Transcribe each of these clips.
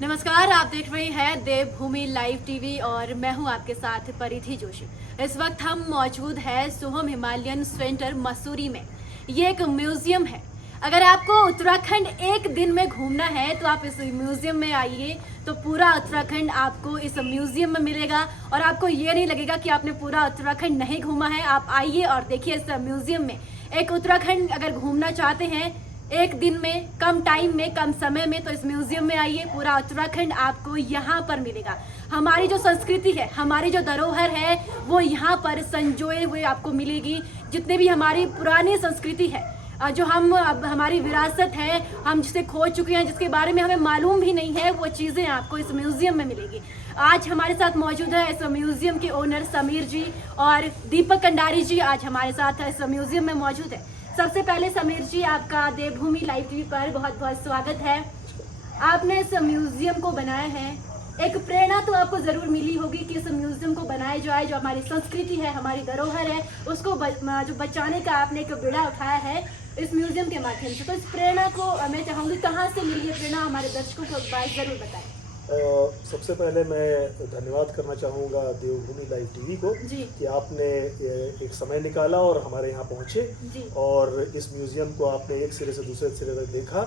नमस्कार, आप देख रहे हैं देवभूमि लाइव टीवी और मैं हूं आपके साथ परिधि जोशी। इस वक्त हम मौजूद है सोहम हिमालयन सेंटर मसूरी में। ये एक म्यूजियम है। अगर आपको उत्तराखंड एक दिन में घूमना है तो आप इस म्यूजियम में आइए, तो पूरा उत्तराखंड आपको इस म्यूजियम में मिलेगा और आपको ये नहीं लगेगा कि आपने पूरा उत्तराखंड नहीं घूमा है। आप आइए और देखिए इस म्यूजियम में। एक उत्तराखंड अगर घूमना चाहते हैं एक दिन में, कम टाइम में, कम समय में, तो इस म्यूजियम में आइए। पूरा उत्तराखंड आपको यहाँ पर मिलेगा। हमारी जो संस्कृति है, हमारी जो धरोहर है, वो यहाँ पर संजोए हुए आपको मिलेगी। जितने भी हमारी पुरानी संस्कृति है, जो हम अब हमारी विरासत है, हम जिसे खो चुके हैं, जिसके बारे में हमें मालूम भी नहीं है, वो चीज़ें आपको इस म्यूजियम में मिलेगी। आज हमारे साथ मौजूद है इस म्यूजियम के ओनर समीर जी और दीपक कंडारी जी आज हमारे साथ इस म्यूजियम में मौजूद है। सबसे पहले समीर जी, आपका देवभूमि लाइव टीवी पर बहुत बहुत स्वागत है। आपने इस म्यूजियम को बनाया है, एक प्रेरणा तो आपको जरूर मिली होगी कि इस म्यूजियम को बनाया जाए। जो हमारी संस्कृति है, हमारी धरोहर है, उसको जो बचाने का आपने एक बीड़ा उठाया है इस म्यूजियम के माध्यम से। तो इस प्रेरणा को मैं चाहूँगी कहाँ से मिली ये प्रेरणा, हमारे दर्शकों को जरूर बताएं। सबसे पहले मैं धन्यवाद करना चाहूँगा देवभूमि लाइव टीवी को कि आपने एक समय निकाला और हमारे यहाँ पहुँचे और इस म्यूज़ियम को आपने एक सिरे से दूसरे सिरे तक देखा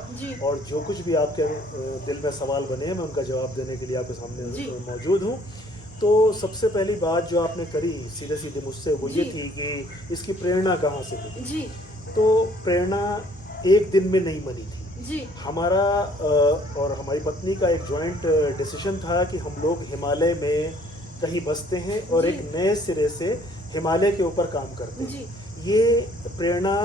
और जो कुछ भी आपके दिल में सवाल बने हैं मैं उनका जवाब देने के लिए आपके सामने मौजूद हूँ। तो सबसे पहली बात जो आपने करी सीधे सीधे मुझसे वो ये थी कि इसकी प्रेरणा कहाँ से मिली। तो प्रेरणा एक दिन में नहीं बनी थी। हमारा और हमारी पत्नी का एक जॉइंट डिसीजन था कि हम लोग हिमालय में कहीं बसते हैं और एक नए सिरे से हिमालय के ऊपर काम करते हैं। ये प्रेरणा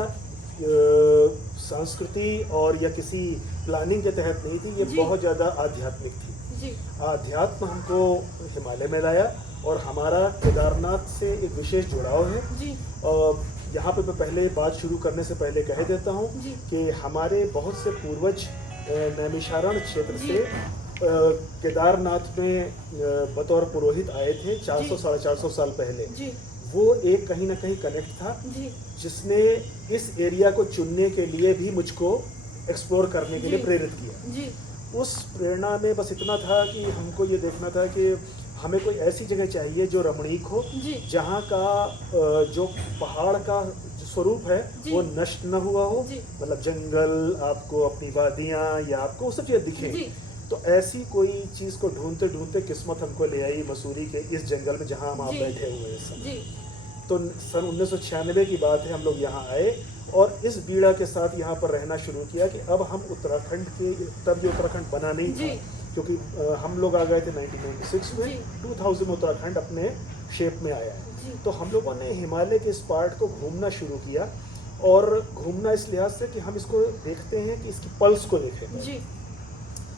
संस्कृति और या किसी प्लानिंग के तहत नहीं थी, ये बहुत ज़्यादा आध्यात्मिक थी। आध्यात्म हमको हिमालय में लाया और हमारा केदारनाथ से एक विशेष जुड़ाव है। यहाँ पे मैं पहले बात शुरू करने से पहले कह देता हूँ कि हमारे बहुत से पूर्वज नैमिषारण्य क्षेत्र से केदारनाथ में बतौर पुरोहित आए थे 400-450 साल पहले। वो एक कहीं ना कहीं कनेक्ट था जिसने इस एरिया को चुनने के लिए भी मुझको एक्सप्लोर करने के लिए प्रेरित किया। उस प्रेरणा में बस इतना था कि हमको ये देखना था कि हमें कोई ऐसी जगह चाहिए जो रमणीक हो, जहाँ का जो पहाड़ का जो स्वरूप है वो नष्ट न हुआ हो, मतलब जंगल, आपको अपनी वादियाँ या आपको वो सब चीज़ें दिखें। तो ऐसी कोई चीज़ को ढूंढते ढूंढते किस्मत हमको ले आई मसूरी के इस जंगल में जहाँ हम आप बैठे हुए हैं समय। तो सन 1996 की बात है, हम लोग यहाँ आए और इस बीड़ा के साथ यहाँ पर रहना शुरू किया कि अब हम उत्तराखंड के, तब जो उत्तराखंड बना नहीं था क्योंकि हम लोग आ गए थे 1996 में, 2000 में उत्तराखंड अपने शेप में आया है। तो हम लोगों ने हिमालय के इस पार्ट को घूमना शुरू किया और घूमना इस लिहाज से कि हम इसको देखते हैं कि इसकी पल्स को देखें।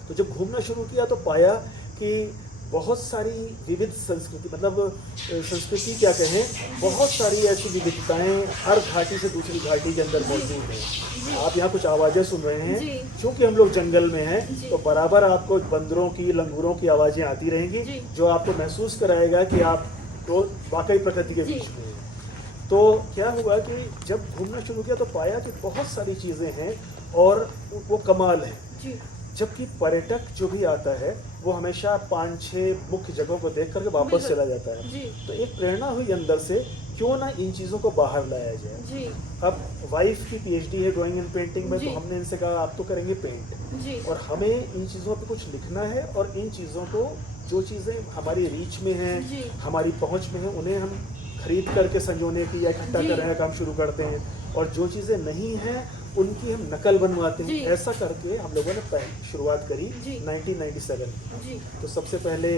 तो जब घूमना शुरू किया तो पाया कि बहुत सारी विविध संस्कृति, मतलब संस्कृति क्या कहें, बहुत सारी ऐसी विविधताएं हर घाटी से दूसरी घाटी के अंदर मौजूद हैं। आप यहाँ कुछ आवाज़ें सुन रहे हैं, क्योंकि हम लोग जंगल में हैं तो बराबर आपको बंदरों की, लंगूरों की आवाज़ें आती रहेंगी जो आपको महसूस कराएगा कि आप तो वाकई प्रकृति के बीच में हैं। तो क्या हुआ कि जब घूमना शुरू किया तो पाया कि बहुत सारी चीज़ें हैं और वो कमाल है। जबकि पर्यटक जो भी आता है वो हमेशा 5-6 मुख्य जगहों को देख करके वापस चला जाता है। तो एक प्रेरणा हुई अंदर से, क्यों ना इन चीज़ों को बाहर लाया जाए। अब वाइफ की पीएचडी है ड्राइंग एंड पेंटिंग में, तो हमने इनसे कहा आप तो करेंगे पेंट और हमें इन चीज़ों पे कुछ लिखना है और इन चीज़ों को, जो चीज़ें हमारी रीच में हैं, हमारी पहुँच में हैं, उन्हें हम खरीद करके संजोने की या इकट्ठा करने का काम शुरू करते हैं और जो चीज़ें नहीं हैं उनकी हम नकल बनवाते हैं। ऐसा करके हम लोगों ने शुरुआत करी 1997 में। तो सबसे पहले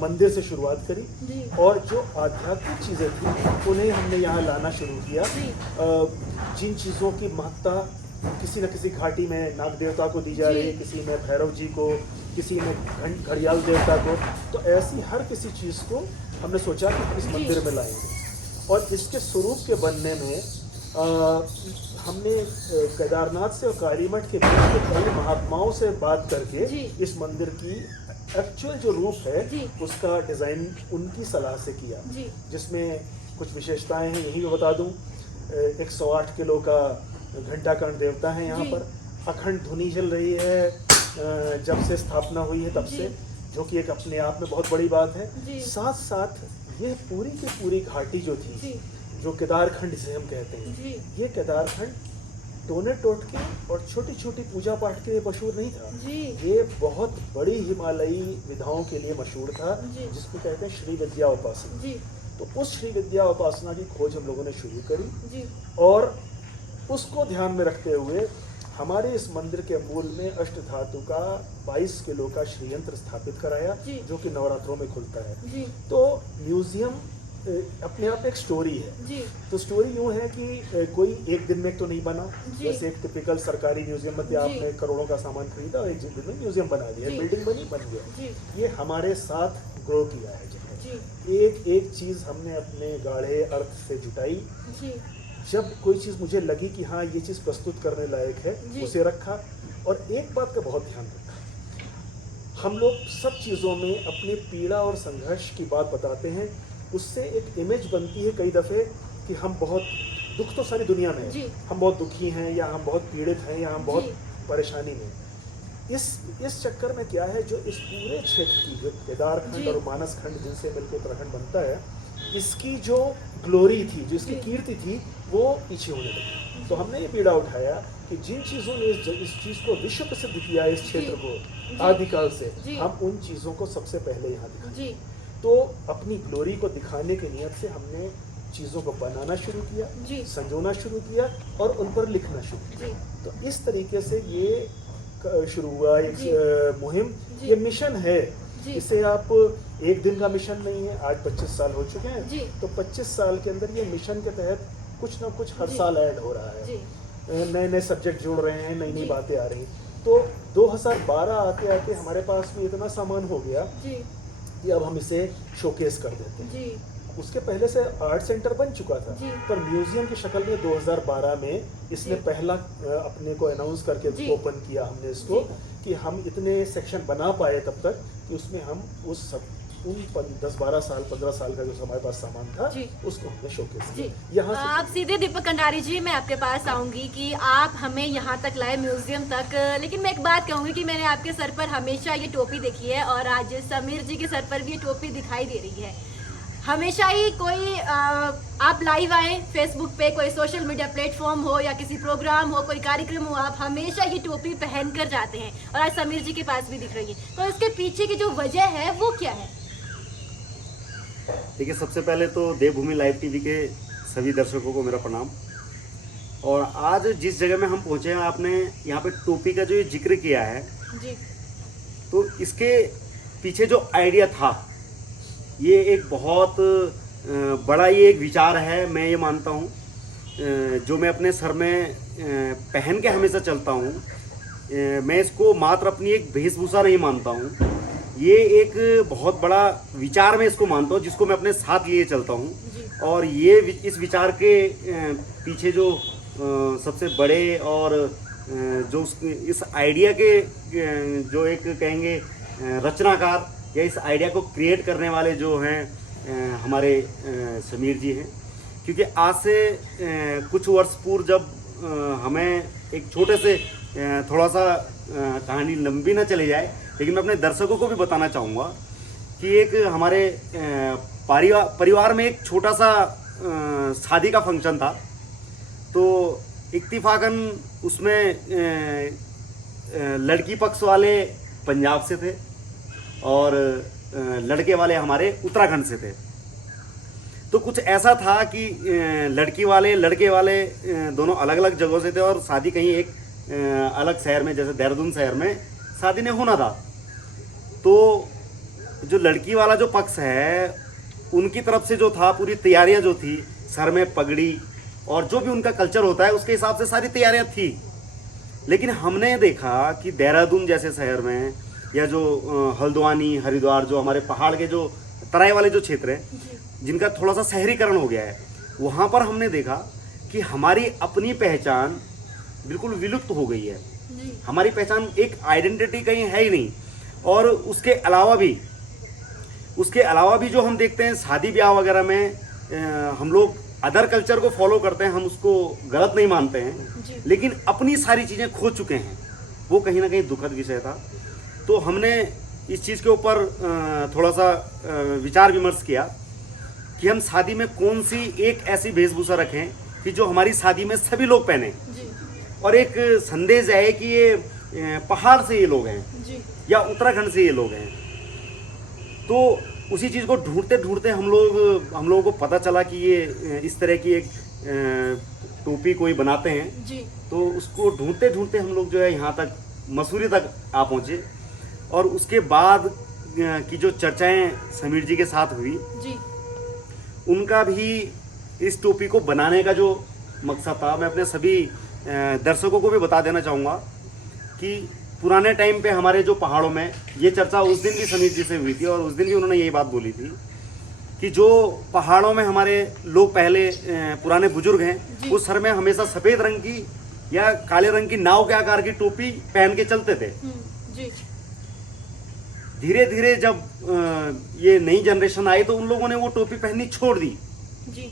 मंदिर से शुरुआत करी और जो आध्यात्मिक चीज़ें थी उन्हें हमने यहाँ लाना शुरू किया। जिन चीज़ों की महत्ता किसी न किसी घाटी में नाग देवता को दी जा रही है, किसी में भैरव जी को, किसी में घड़ियाल देवता को, तो ऐसी हर किसी चीज़ को हमने सोचा कि इस मंदिर में लाएंगे। और इसके स्वरूप के बनने में हमने केदारनाथ से और कालीमठ के बीच के कई महात्माओं से बात करके इस मंदिर की एक्चुअल जो रूप है उसका डिज़ाइन उनकी सलाह से किया, जिसमें कुछ विशेषताएं हैं। यही मैं बता दूं, 108 किलो का घंटाकर्ण देवता है यहाँ पर, अखंड धुनी चल रही है, जब से स्थापना हुई है तब से, जो कि एक अपने आप में बहुत बड़ी बात है। साथ साथ ये पूरी की पूरी घाटी जो थी, जो केदारखंड जिसे हम कहते हैं, ये केदारखंड टोने टोटके और छोटी छोटी पूजा पाठ के लिए मशहूर नहीं था। ये बहुत बड़ी हिमालयी विधाओं के लिए मशहूर था, जिसको कहते हैं श्री विद्या उपासना। तो उस श्री विद्या उपासना की खोज हम लोगों ने शुरू करी, और उसको ध्यान में रखते हुए हमारे इस मंदिर के मूल में अष्ट धातु का 22 किलो का श्रीयंत्र स्थापित कराया, जो कि नवरात्रों में खुलता है। तो म्यूजियम अपने आप एक स्टोरी है। तो स्टोरी यूँ है कि कोई एक दिन में तो नहीं बना, जैसे एक टिपिकल सरकारी म्यूजियम में आपने करोड़ों का सामान खरीदा और एक दिन में म्यूजियम बना दिया, बिल्डिंग बन गया। ये हमारे साथ ग्रो किया है। एक एक चीज़ हमने अपने गाढ़े अर्थ से जुटाई। जब कोई चीज़ मुझे लगी कि हाँ ये चीज़ प्रस्तुत करने लायक है, उसे रखा। और एक बात का बहुत ध्यान रखा, हम लोग सब चीज़ों में अपनी पीड़ा और संघर्ष की बात बताते हैं। उससे एक इमेज बनती है कई दफ़े कि हम बहुत दुख तो सारी दुनिया में है, हम बहुत दुखी हैं, या हम बहुत पीड़ित हैं, या हम बहुत परेशानी में। इस चक्कर में क्या है, जो इस पूरे क्षेत्र की, जो केदारखंड और मानस खंड जिनसे मिलकर उत्तराखंड बनता है, इसकी जो ग्लोरी थी, जो इसकी कीर्ति थी, वो पीछे होने लगी। तो हमने ये पीड़ा उठाया कि जिन चीज़ों ने इस चीज़ को विश्व प्रसिद्ध किया है, इस क्षेत्र को आदिकाल से, हम उन चीज़ों को सबसे पहले यहाँ दिखाएं। तो अपनी ग्लोरी को दिखाने की नियत से हमने चीज़ों को बनाना शुरू किया, संजोना शुरू किया और उन पर लिखना शुरू किया। तो इस तरीके से ये शुरू हुआ एक मुहिम। ये मिशन है, इसे आप एक दिन का मिशन नहीं है। आज 25 साल हो चुके हैं, तो 25 साल के अंदर ये मिशन के तहत कुछ ना कुछ हर साल ऐड हो रहा है, नए नए सब्जेक्ट जुड़ रहे हैं, नई नई बातें आ रही। तो 2012 आते आते हमारे पास में इतना सामान हो गया कि अब हम इसे शोकेस कर देते हैं। उसके पहले से आर्ट सेंटर बन चुका था, पर म्यूजियम की शक्ल में 2012 में इसने पहला अपने को अनाउंस करके ओपन किया हमने इसको, कि हम इतने सेक्शन बना पाए तब तक कि उसमें हम उन 10-12 साल 15 साल का जो हमारे पास सामान था उसको हमने शोकेस किया। यहाँ आप सीधे दीपक कंडारी जी, मैं आपके पास आऊंगी कि आप हमें यहाँ तक लाए, म्यूजियम तक। लेकिन मैं एक बात कहूंगी कि मैंने आपके सर पर हमेशा ये टोपी देखी है, और आज समीर जी के सर पर भी ये टोपी दिखाई दे रही है। हमेशा ही कोई आप लाइव आए फेसबुक पे, कोई सोशल मीडिया प्लेटफॉर्म हो या किसी प्रोग्राम हो, कोई कार्यक्रम हो, आप हमेशा ये टोपी पहन कर जाते हैं, और आज समीर जी के पास भी दिख रही है। तो इसके पीछे की जो वजह है वो क्या है? देखिए, सबसे पहले तो देवभूमि लाइव टीवी के सभी दर्शकों को मेरा प्रणाम। और आज जिस जगह में हम पहुंचे हैं, आपने यहाँ पे टोपी का जो ये जिक्र किया है जी, तो इसके पीछे जो आइडिया था, ये एक बहुत बड़ा ये एक विचार है। मैं ये मानता हूँ, जो मैं अपने सर में पहन के हमेशा चलता हूँ, मैं इसको मात्र अपनी एक वेशभूषा नहीं मानता हूँ, ये एक बहुत बड़ा विचार मैं इसको मानता हूँ, जिसको मैं अपने साथ लिए चलता हूँ। और ये इस विचार के पीछे जो सबसे बड़े और जो इस आइडिया के जो एक कहेंगे रचनाकार, या इस आइडिया को क्रिएट करने वाले जो हैं हमारे समीर जी हैं। क्योंकि आज से कुछ वर्ष पूर्व जब हमें एक छोटे से थोड़ा सा कहानी लंबी ना चली जाए, लेकिन मैं अपने दर्शकों को भी बताना चाहूँगा कि एक हमारे परिवार में एक छोटा सा शादी का फंक्शन था। तो इत्तिफाकन उसमें लड़की पक्ष वाले पंजाब से थे और लड़के वाले हमारे उत्तराखंड से थे। तो कुछ ऐसा था कि लड़की वाले लड़के वाले दोनों अलग अलग जगहों से थे, और शादी कहीं एक अलग शहर में, जैसे देहरादून शहर में शादी ने होना था। तो जो लड़की वाला जो पक्ष है, उनकी तरफ से जो था, पूरी तैयारियां जो थी, सर में पगड़ी और जो भी उनका कल्चर होता है उसके हिसाब से सारी तैयारियां थी। लेकिन हमने देखा कि देहरादून जैसे शहर में, या जो हल्द्वानी, हरिद्वार, जो हमारे पहाड़ के जो तराई वाले जो क्षेत्र हैं, जिनका थोड़ा सा शहरीकरण हो गया है, वहाँ पर हमने देखा कि हमारी अपनी पहचान बिल्कुल विलुप्त हो गई है। हमारी पहचान, एक आइडेंटिटी कहीं है ही नहीं। और उसके अलावा भी जो हम देखते हैं शादी ब्याह वगैरह में, हम लोग अदर कल्चर को फॉलो करते हैं, हम उसको गलत नहीं मानते हैं, लेकिन अपनी सारी चीज़ें खो चुके हैं। वो कहीं ना कहीं दुखद विषय था। तो हमने इस चीज़ के ऊपर थोड़ा सा विचार विमर्श किया कि हम शादी में कौन सी एक ऐसी वेशभूषा रखें कि जो हमारी शादी में सभी लोग पहने और एक संदेश है कि ये पहाड़ से ये लोग हैं जी। या उत्तराखंड से ये लोग हैं। तो उसी चीज़ को ढूंढते ढूंढते हम लोगों को पता चला कि ये इस तरह की एक टोपी कोई बनाते हैं जी। तो उसको ढूंढते ढूंढते हम लोग जो है यहाँ तक मसूरी तक आ पहुँचे। और उसके बाद की जो चर्चाएं समीर जी के साथ हुई जी। उनका भी इस टोपी को बनाने का जो मकसद था, मैं अपने सभी दर्शकों को भी बता देना चाहूँगा कि पुराने टाइम पे हमारे जो पहाड़ों में ये चर्चा उस दिन भी समीर जी से हुई थी और उस दिन भी उन्होंने यही बात बोली थी कि जो पहाड़ों में हमारे लोग पहले पुराने बुजुर्ग हैं वो सर में हमेशा सफ़ेद रंग की या काले रंग की नाव के आकार की टोपी पहन के चलते थे। जी। धीरे धीरे जब ये नई जनरेशन आई तो उन लोगों ने वो टोपी पहननी छोड़ दी जी।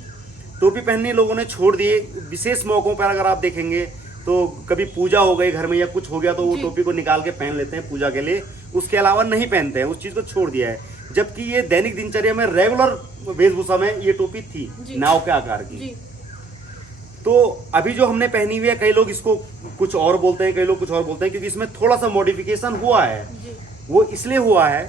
टोपी पहननी लोगों ने छोड़ दिए। विशेष मौक़ों पर अगर आप देखेंगे तो कभी पूजा हो गई घर में या कुछ हो गया तो वो टोपी को निकाल के पहन लेते हैं पूजा के लिए, उसके अलावा नहीं पहनते हैं, उस चीज़ को छोड़ दिया है। जबकि ये दैनिक दिनचर्या में रेगुलर वेशभूषा में ये टोपी थी नाव के आकार की। तो अभी जो हमने पहनी हुई है कई लोग इसको कुछ और बोलते हैं, कई लोग कुछ और बोलते हैं, क्योंकि इसमें थोड़ा सा मॉडिफिकेशन हुआ है। वो इसलिए हुआ है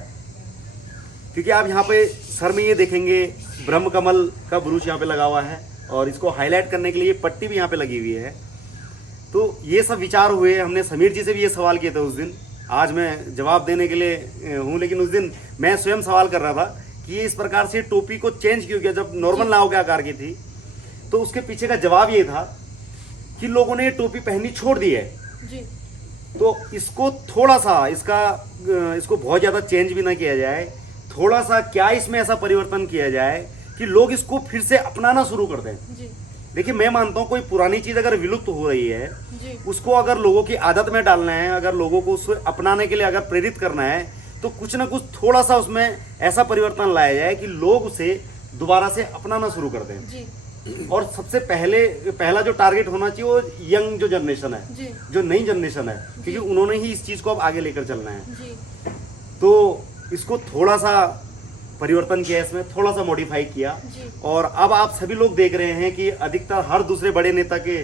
क्योंकि आप यहाँ पे सर में ये देखेंगे ब्रह्म कमल का ब्रूच यहाँ पे लगा हुआ है और इसको हाईलाइट करने के लिए पट्टी भी यहाँ पे लगी हुई है। तो ये सब विचार हुए। हमने समीर जी से भी ये सवाल किए थे उस दिन, आज मैं जवाब देने के लिए हूँ, लेकिन उस दिन मैं स्वयं सवाल कर रहा था कि ये इस प्रकार से टोपी को चेंज क्यों किया जब नॉर्मल नाव के आकार की थी। तो उसके पीछे का जवाब ये था कि लोगों ने ये टोपी पहननी छोड़ दी है जी। तो इसको थोड़ा सा इसको बहुत ज़्यादा चेंज भी ना किया जाए, थोड़ा सा क्या इसमें ऐसा परिवर्तन किया जाए कि लोग इसको फिर से अपनाना शुरू कर दें। देखिए मैं मानता हूँ कोई पुरानी चीज़ अगर विलुप्त हो रही है उसको अगर लोगों की आदत में डालना है, अगर लोगों को उसको अपनाने के लिए अगर प्रेरित करना है तो कुछ ना कुछ थोड़ा सा उसमें ऐसा परिवर्तन लाया जाए कि लोग उसे दोबारा से अपनाना शुरू कर दें जी। और सबसे पहला जो टारगेट होना चाहिए वो यंग जो जनरेशन है जी। जो नई जनरेशन है, क्योंकि उन्होंने ही इस चीज़ को अब आगे लेकर चलना है जी। तो इसको थोड़ा सा परिवर्तन किया, इसमें थोड़ा सा मॉडिफाई किया और अब आप सभी लोग देख रहे हैं कि अधिकतर हर दूसरे बड़े नेता के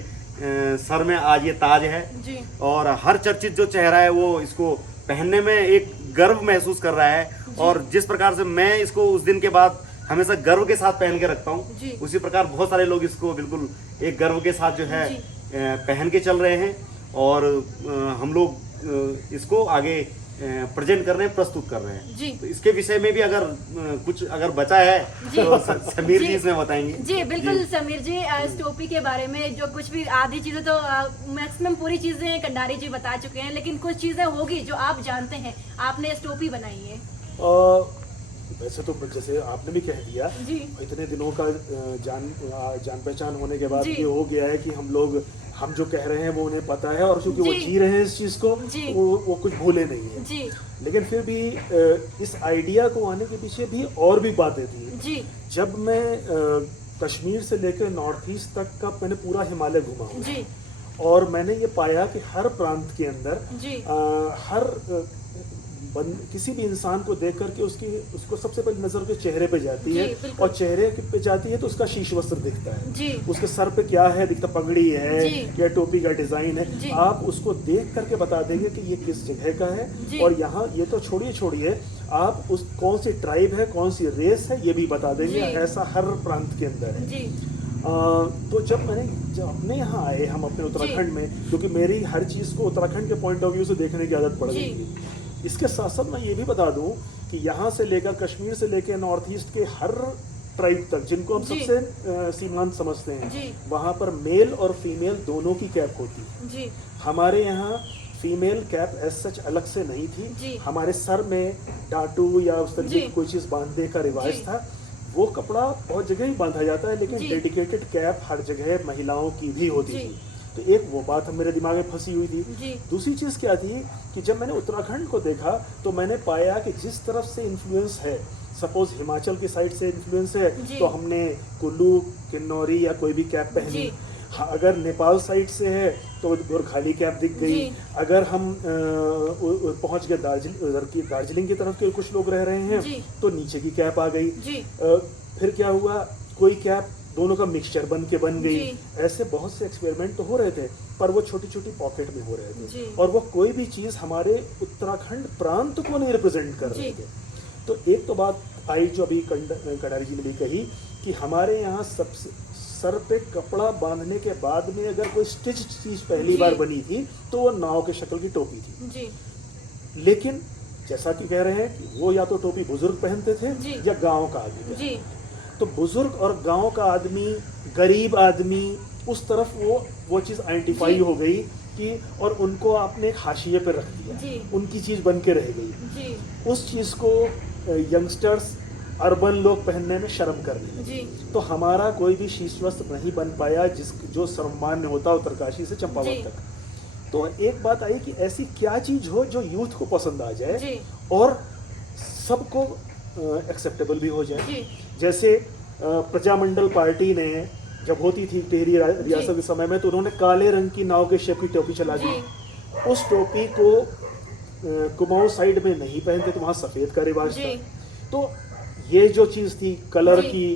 सर में आज ये ताज है जी। और हर चर्चित जो चेहरा है वो इसको पहनने में एक गर्व महसूस कर रहा है और जिस प्रकार से मैं इसको उस दिन के बाद हमेशा गर्व के साथ पहन के रखता हूँ उसी प्रकार बहुत सारे लोग इसको बिल्कुल एक गर्व के साथ जो है पहन के चल रहे हैं और हम लोग इसको आगे प्रेजेंट कर रहे हैं, प्रस्तुत कर रहे हैं जी। तो इसके विषय में भी अगर कुछ बचा है तो समीर जी इसमें बताएंगे जी। बिल्कुल समीर जी, इस टोपी के बारे में जो कुछ भी आधी चीजें तो मैक्सिमम पूरी चीजें कंडारी जी बता चुके हैं, लेकिन कुछ चीजें होगी जो आप जानते हैं, आपने इस टोपी बनाई है। वैसे तो जैसे आपने भी कह दिया जी। इतने दिनों का जान पहचान होने के बाद ये हो गया है कि हम जो कह रहे हैं वो उन्हें पता है और क्योंकि वो जी रहे हैं इस चीज़ को वो कुछ भूले नहीं है जी। लेकिन फिर भी इस आइडिया को आने के पीछे भी और भी बातें थी जी। जब मैं कश्मीर से लेकर नॉर्थ ईस्ट तक का मैंने पूरा हिमालय घुमा हूँ और मैंने ये पाया कि हर प्रांत के अंदर किसी भी इंसान को देख करके उसको सबसे पहले नजर के चेहरे पे जाती है और चेहरे पे जाती है तो उसका शीश वस्त्र दिखता है, उसके सर पे क्या है दिखता, पगड़ी है या टोपी का डिजाइन है, आप उसको देख करके बता देंगे कि ये किस जगह का है और यहाँ ये तो छोड़िए आप उस कौन सी ट्राइब है कौन सी रेस है ये भी बता देंगे। ऐसा हर प्रांत के अंदर है। तो जब अपने यहाँ आए हम अपने उत्तराखंड में, क्योंकि मेरी हर चीज़ को उत्तराखंड के पॉइंट ऑफ व्यू से देखने की आदत पड़ गई थी। इसके साथ साथ मैं ये भी बता दूं कि यहाँ से लेकर कश्मीर से लेकर नॉर्थ ईस्ट के हर ट्राइब तक जिनको हम सबसे सीमांत समझते हैं वहाँ पर मेल और फीमेल दोनों की कैप होती है। हमारे यहाँ फीमेल कैप एज सच अलग से नहीं थी, हमारे सर में टाटू या उस तरीके की कोई चीज़ बांधने का रिवाज था। वो कपड़ा बहुत जगह ही बांधा जाता है लेकिन डेडिकेटेड कैप हर जगह महिलाओं की भी होती थी। तो एक वो बात मेरे दिमाग में फंसी हुई थी। दूसरी चीज़ क्या थी कि जब मैंने उत्तराखंड को देखा तो मैंने पाया कि जिस तरफ से इन्फ्लुएंस है, सपोज हिमाचल की साइड से इन्फ्लुएंस है तो हमने कुल्लू किन्नौरी या कोई भी कैप पहनी, हाँ, अगर नेपाल साइड से है तो गोरखाली कैप दिख गई। अगर हम पहुंच गए दार्जिलिंग की तरफ के कुछ लोग रह रहे हैं तो नीचे की कैप आ गई। फिर क्या हुआ, कोई कैप दोनों का मिक्सचर बन गई। ऐसे बहुत से एक्सपेरिमेंट तो हो रहे थे, पर वो छोटी छोटी पॉकेट में हो रहे थे और वो कोई भी चीज हमारे उत्तराखंड प्रांत को नहीं रिप्रेजेंट कर रहे थे। तो एक तो बात आई जो अभी कटारी जी ने भी कही कि हमारे यहाँ सबसे सर पे कपड़ा बांधने के बाद में अगर कोई स्टिच चीज पहली बार बनी थी तो वो नाव के शक्ल की टोपी थी। लेकिन जैसा कि कह रहे हैं कि वो या तो टोपी बुजुर्ग पहनते थे या गांव का आदमी। तो बुजुर्ग और गांव का आदमी, गरीब आदमी, उस तरफ वो चीज आइडेंटिफाई हो गई कि और उनको आपने हाशिए पे रख दिया, उनकी चीज बन के रह गई। उस चीज को यंगस्टर्स, अर्बन लोग पहनने में शर्म करने लगे। तो हमारा कोई भी शीश वस्त्र नहीं बन पाया जो सर्वमान्य होता उत्तरकाशी से चंपावत तक। तो एक बात आई कि ऐसी क्या चीज हो जो यूथ को पसंद आ जाए और सबको एक्सेप्टेबल भी हो जाए। जैसे प्रजामंडल पार्टी ने जब होती थी टिहरी रियासत के समय में, तो उन्होंने काले रंग की नाव के शेप की टोपी चला दी। उस टोपी को कुमाऊं साइड में नहीं पहनते, तो वहाँ सफेद का रिवाज था। तो ये जो चीज थी कलर की,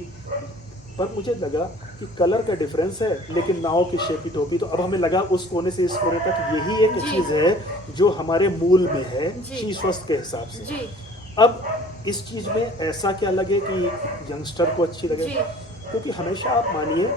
पर मुझे लगा कि कलर का डिफरेंस है लेकिन नाव की शेप की टोपी, तो अब हमें लगा उस कोने से इस कोने तक यही एक चीज है जो हमारे मूल में है शीश वस्त्र के हिसाब से। अब इस चीज में ऐसा क्या लगे कि यंगस्टर को अच्छी लगे, क्योंकि हमेशा आप मानिए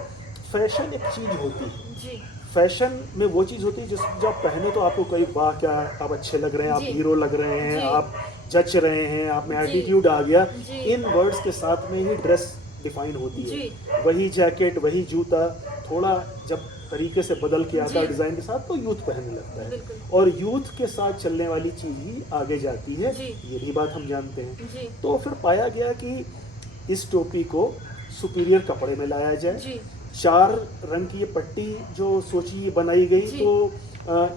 फैशन एक चीज होती है। फैशन में वो चीज होती है जब आप पहने तो आपको कई वाह क्या आप अच्छे लग रहे हैं, आप हीरो लग रहे हैं, आप जच रहे हैं, आप में एटीट्यूड आ गया। इन वर्ड्स के साथ में ही ड्रेस डिफाइन होती है। वही जैकेट, वही जूता थोड़ा जब तरीके से बदल के आता है डिजाइन के साथ, तो यूथ पहनने लगता है और यूथ के साथ चलने वाली चीज ही आगे जाती है। ये भी बात हम जानते हैं। तो फिर पाया गया कि इस टोपी को सुपीरियर कपड़े में लाया जाए। 4 रंग की ये पट्टी जो सोची बनाई गई, तो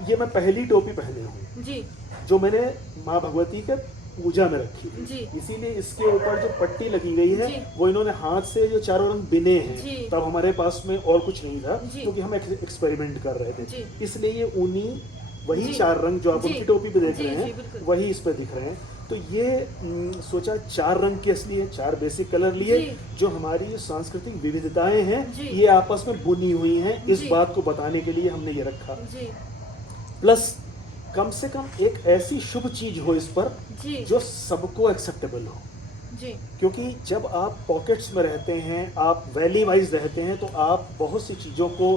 ये मैं पहली टोपी पहने हूँ जो मैंने माँ भगवती के पूजा में रखी थी। इसीलिए इसके ऊपर जो पट्टी लगी गई है वो इन्होंने हाथ से जो 4 रंग बिने हैं। तब हमारे पास में और कुछ नहीं था क्योंकि हम एक्सपेरिमेंट कर रहे थे, इसलिए ये ऊनी वही 4 रंग जो आप उनकी टोपी पे देख रहे हैं वही इस पे दिख रहे हैं। तो ये सोचा 4 रंग की असली है, 4 बेसिक कलर लिए जो हमारी सांस्कृतिक विविधताएं हैं ये आपस में बुनी हुई हैं, इस बात को बताने के लिए हमने ये रखा। प्लस कम से कम एक ऐसी शुभ चीज हो इस पर जो सबको एक्सेप्टेबल हो। क्योंकि जब आप पॉकेट्स में रहते हैं, आप वैली वाइज रहते हैं, तो आप बहुत सी चीज़ों को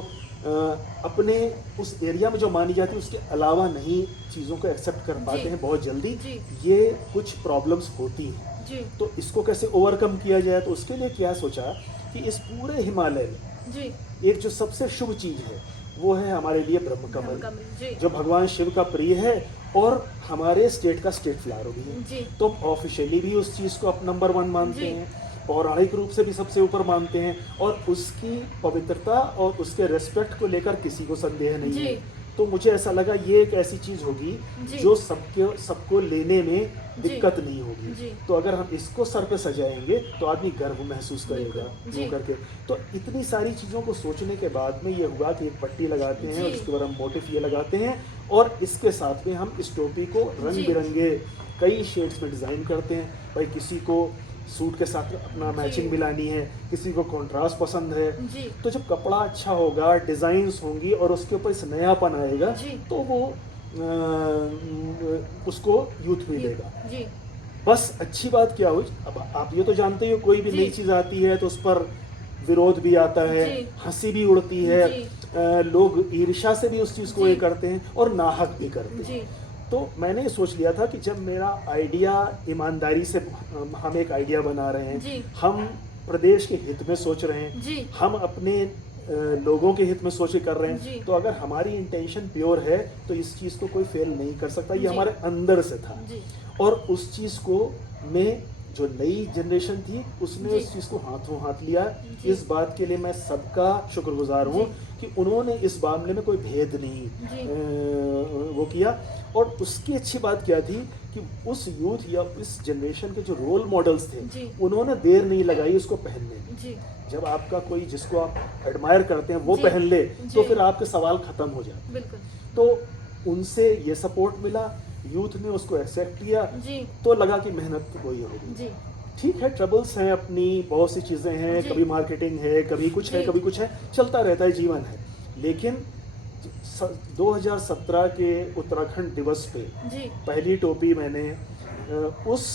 अपने उस एरिया में जो मानी जाती है उसके अलावा नहीं चीज़ों को एक्सेप्ट कर पाते हैं बहुत जल्दी। ये कुछ प्रॉब्लम्स होती हैं, तो इसको कैसे ओवरकम किया जाए, तो उसके लिए क्या सोचा कि इस पूरे हिमालय में एक जो सबसे शुभ चीज़ है वो है हमारे लिए ब्रह्मकमल, जो भगवान शिव का प्रिय है और हमारे स्टेट का स्टेट फ्लावर भी है। तो ऑफिशियली भी उस चीज़ को आप नंबर 1 मानते हैं, पौराणिक रूप से भी सबसे ऊपर मानते हैं, और उसकी पवित्रता और उसके रेस्पेक्ट को लेकर किसी को संदेह नहीं है। तो मुझे ऐसा लगा ये एक ऐसी चीज़ होगी जो सबको लेने में दिक्कत नहीं होगी। तो अगर हम इसको सर पे सजाएंगे तो आदमी गर्व महसूस करेगा वो करके। तो इतनी सारी चीज़ों को सोचने के बाद में ये हुआ कि एक पट्टी लगाते हैं और इसके ऊपर हम मोटिफ ये लगाते हैं, और इसके साथ में हम इस टोपी को रंग बिरंगे कई शेड्स में डिज़ाइन करते हैं। भाई किसी को सूट के साथ अपना मैचिंग मिलानी है, किसी को कॉन्ट्रास्ट पसंद है, तो जब कपड़ा अच्छा होगा, डिजाइन्स होंगी और उसके ऊपर इस नयापन आएगा तो वो उसको यूथ भी देगा। बस अच्छी बात क्या हुई, अब आप ये तो जानते ही हो कोई भी नई चीज़ आती है तो उस पर विरोध भी आता है, हंसी भी उड़ती है, लोग ईर्ष्या से भी उस चीज़ को ये करते हैं और नाहक भी करते हैं। तो मैंने सोच लिया था कि जब मेरा आइडिया ईमानदारी से हम एक आइडिया बना रहे हैं, हम प्रदेश के हित में सोच रहे हैं, हम अपने लोगों के हित में सोच के कर रहे हैं, तो अगर हमारी इंटेंशन प्योर है तो इस चीज़ को कोई फेल नहीं कर सकता। ये हमारे अंदर से था और उस चीज़ को मैं जो नई जनरेशन थी उसने जी। उस चीज़ को हाथों हाथ लिया। जी। इस बात के लिए मैं सबका शुक्रगुजार हूँ कि उन्होंने इस मामले में कोई भेद नहीं जी। वो किया। और उसकी अच्छी बात क्या थी कि उस यूथ या इस जनरेशन के जो रोल मॉडल्स थे जी। उन्होंने देर नहीं लगाई इसको पहनने में। जी। जब आपका कोई जिसको आप एडमायर करते हैं वो जी। पहन ले जी। तो फिर आपके सवाल ख़त्म हो जाते। बिल्कुल। तो उनसे ये सपोर्ट मिला, यूथ ने उसको एक्सेप्ट किया, जी। तो लगा कि मेहनत तो वही होगी। जी। ठीक है, ट्रबल्स हैं अपनी, बहुत सी चीज़ें हैं, जी। कभी मार्केटिंग है, कभी कुछ है, जी। कभी कुछ है, चलता रहता है, जीवन है। लेकिन 2017 के उत्तराखंड दिवस पे जी। पहली टोपी मैंने उस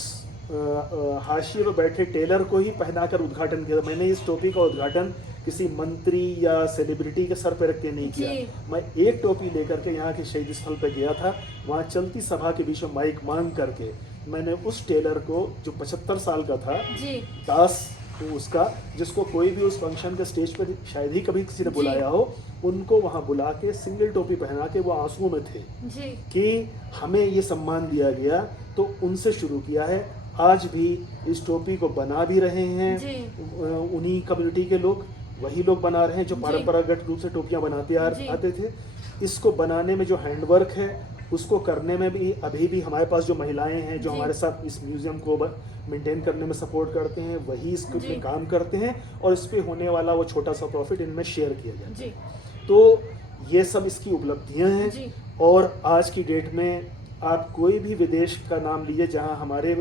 हाशिए पर बैठे टेलर को ही पहनाकर उद्घाटन किया। मैंने इस टोपी का उद्घाटन किसी मंत्री या सेलिब्रिटी के सर पे रख के नहीं किया। जी। मैं एक टोपी लेकर के यहाँ के शहीद स्थल पे गया था, वहाँ चलती सभा के बीच में माइक मांग करके मैंने उस टेलर को, जो 75 साल का था, जी। दास तो उसका, जिसको कोई भी उस फंक्शन के स्टेज पर शायद ही कभी किसी ने जी। बुलाया हो, उनको वहाँ बुला के सिंगल टोपी पहना के वो आंसुओं में थे जी। कि हमें ये सम्मान दिया गया। तो उनसे शुरू किया है, आज भी इस टोपी को बना भी रहे हैं जी। उन्हीं कम्युनिटी के लोग, वही लोग बना रहे हैं जो जी। परंपरागत रूप से टोपियां बनाते जी। आते थे। इसको बनाने में जो हैंडवर्क है उसको करने में भी अभी भी हमारे पास जो महिलाएं हैं जो जी। हमारे साथ इस म्यूजियम को मेंटेन करने में सपोर्ट करते हैं, वही इसको जी। में काम करते हैं और इस पे होने वाला वो छोटा सा प्रॉफिट इनमें शेयर किया जाता है। जी। तो ये सब इसकी उपलब्धियां हैं। जी। और आज की डेट में आप कोई भी विदेश का नाम लीजिए जहां हमारे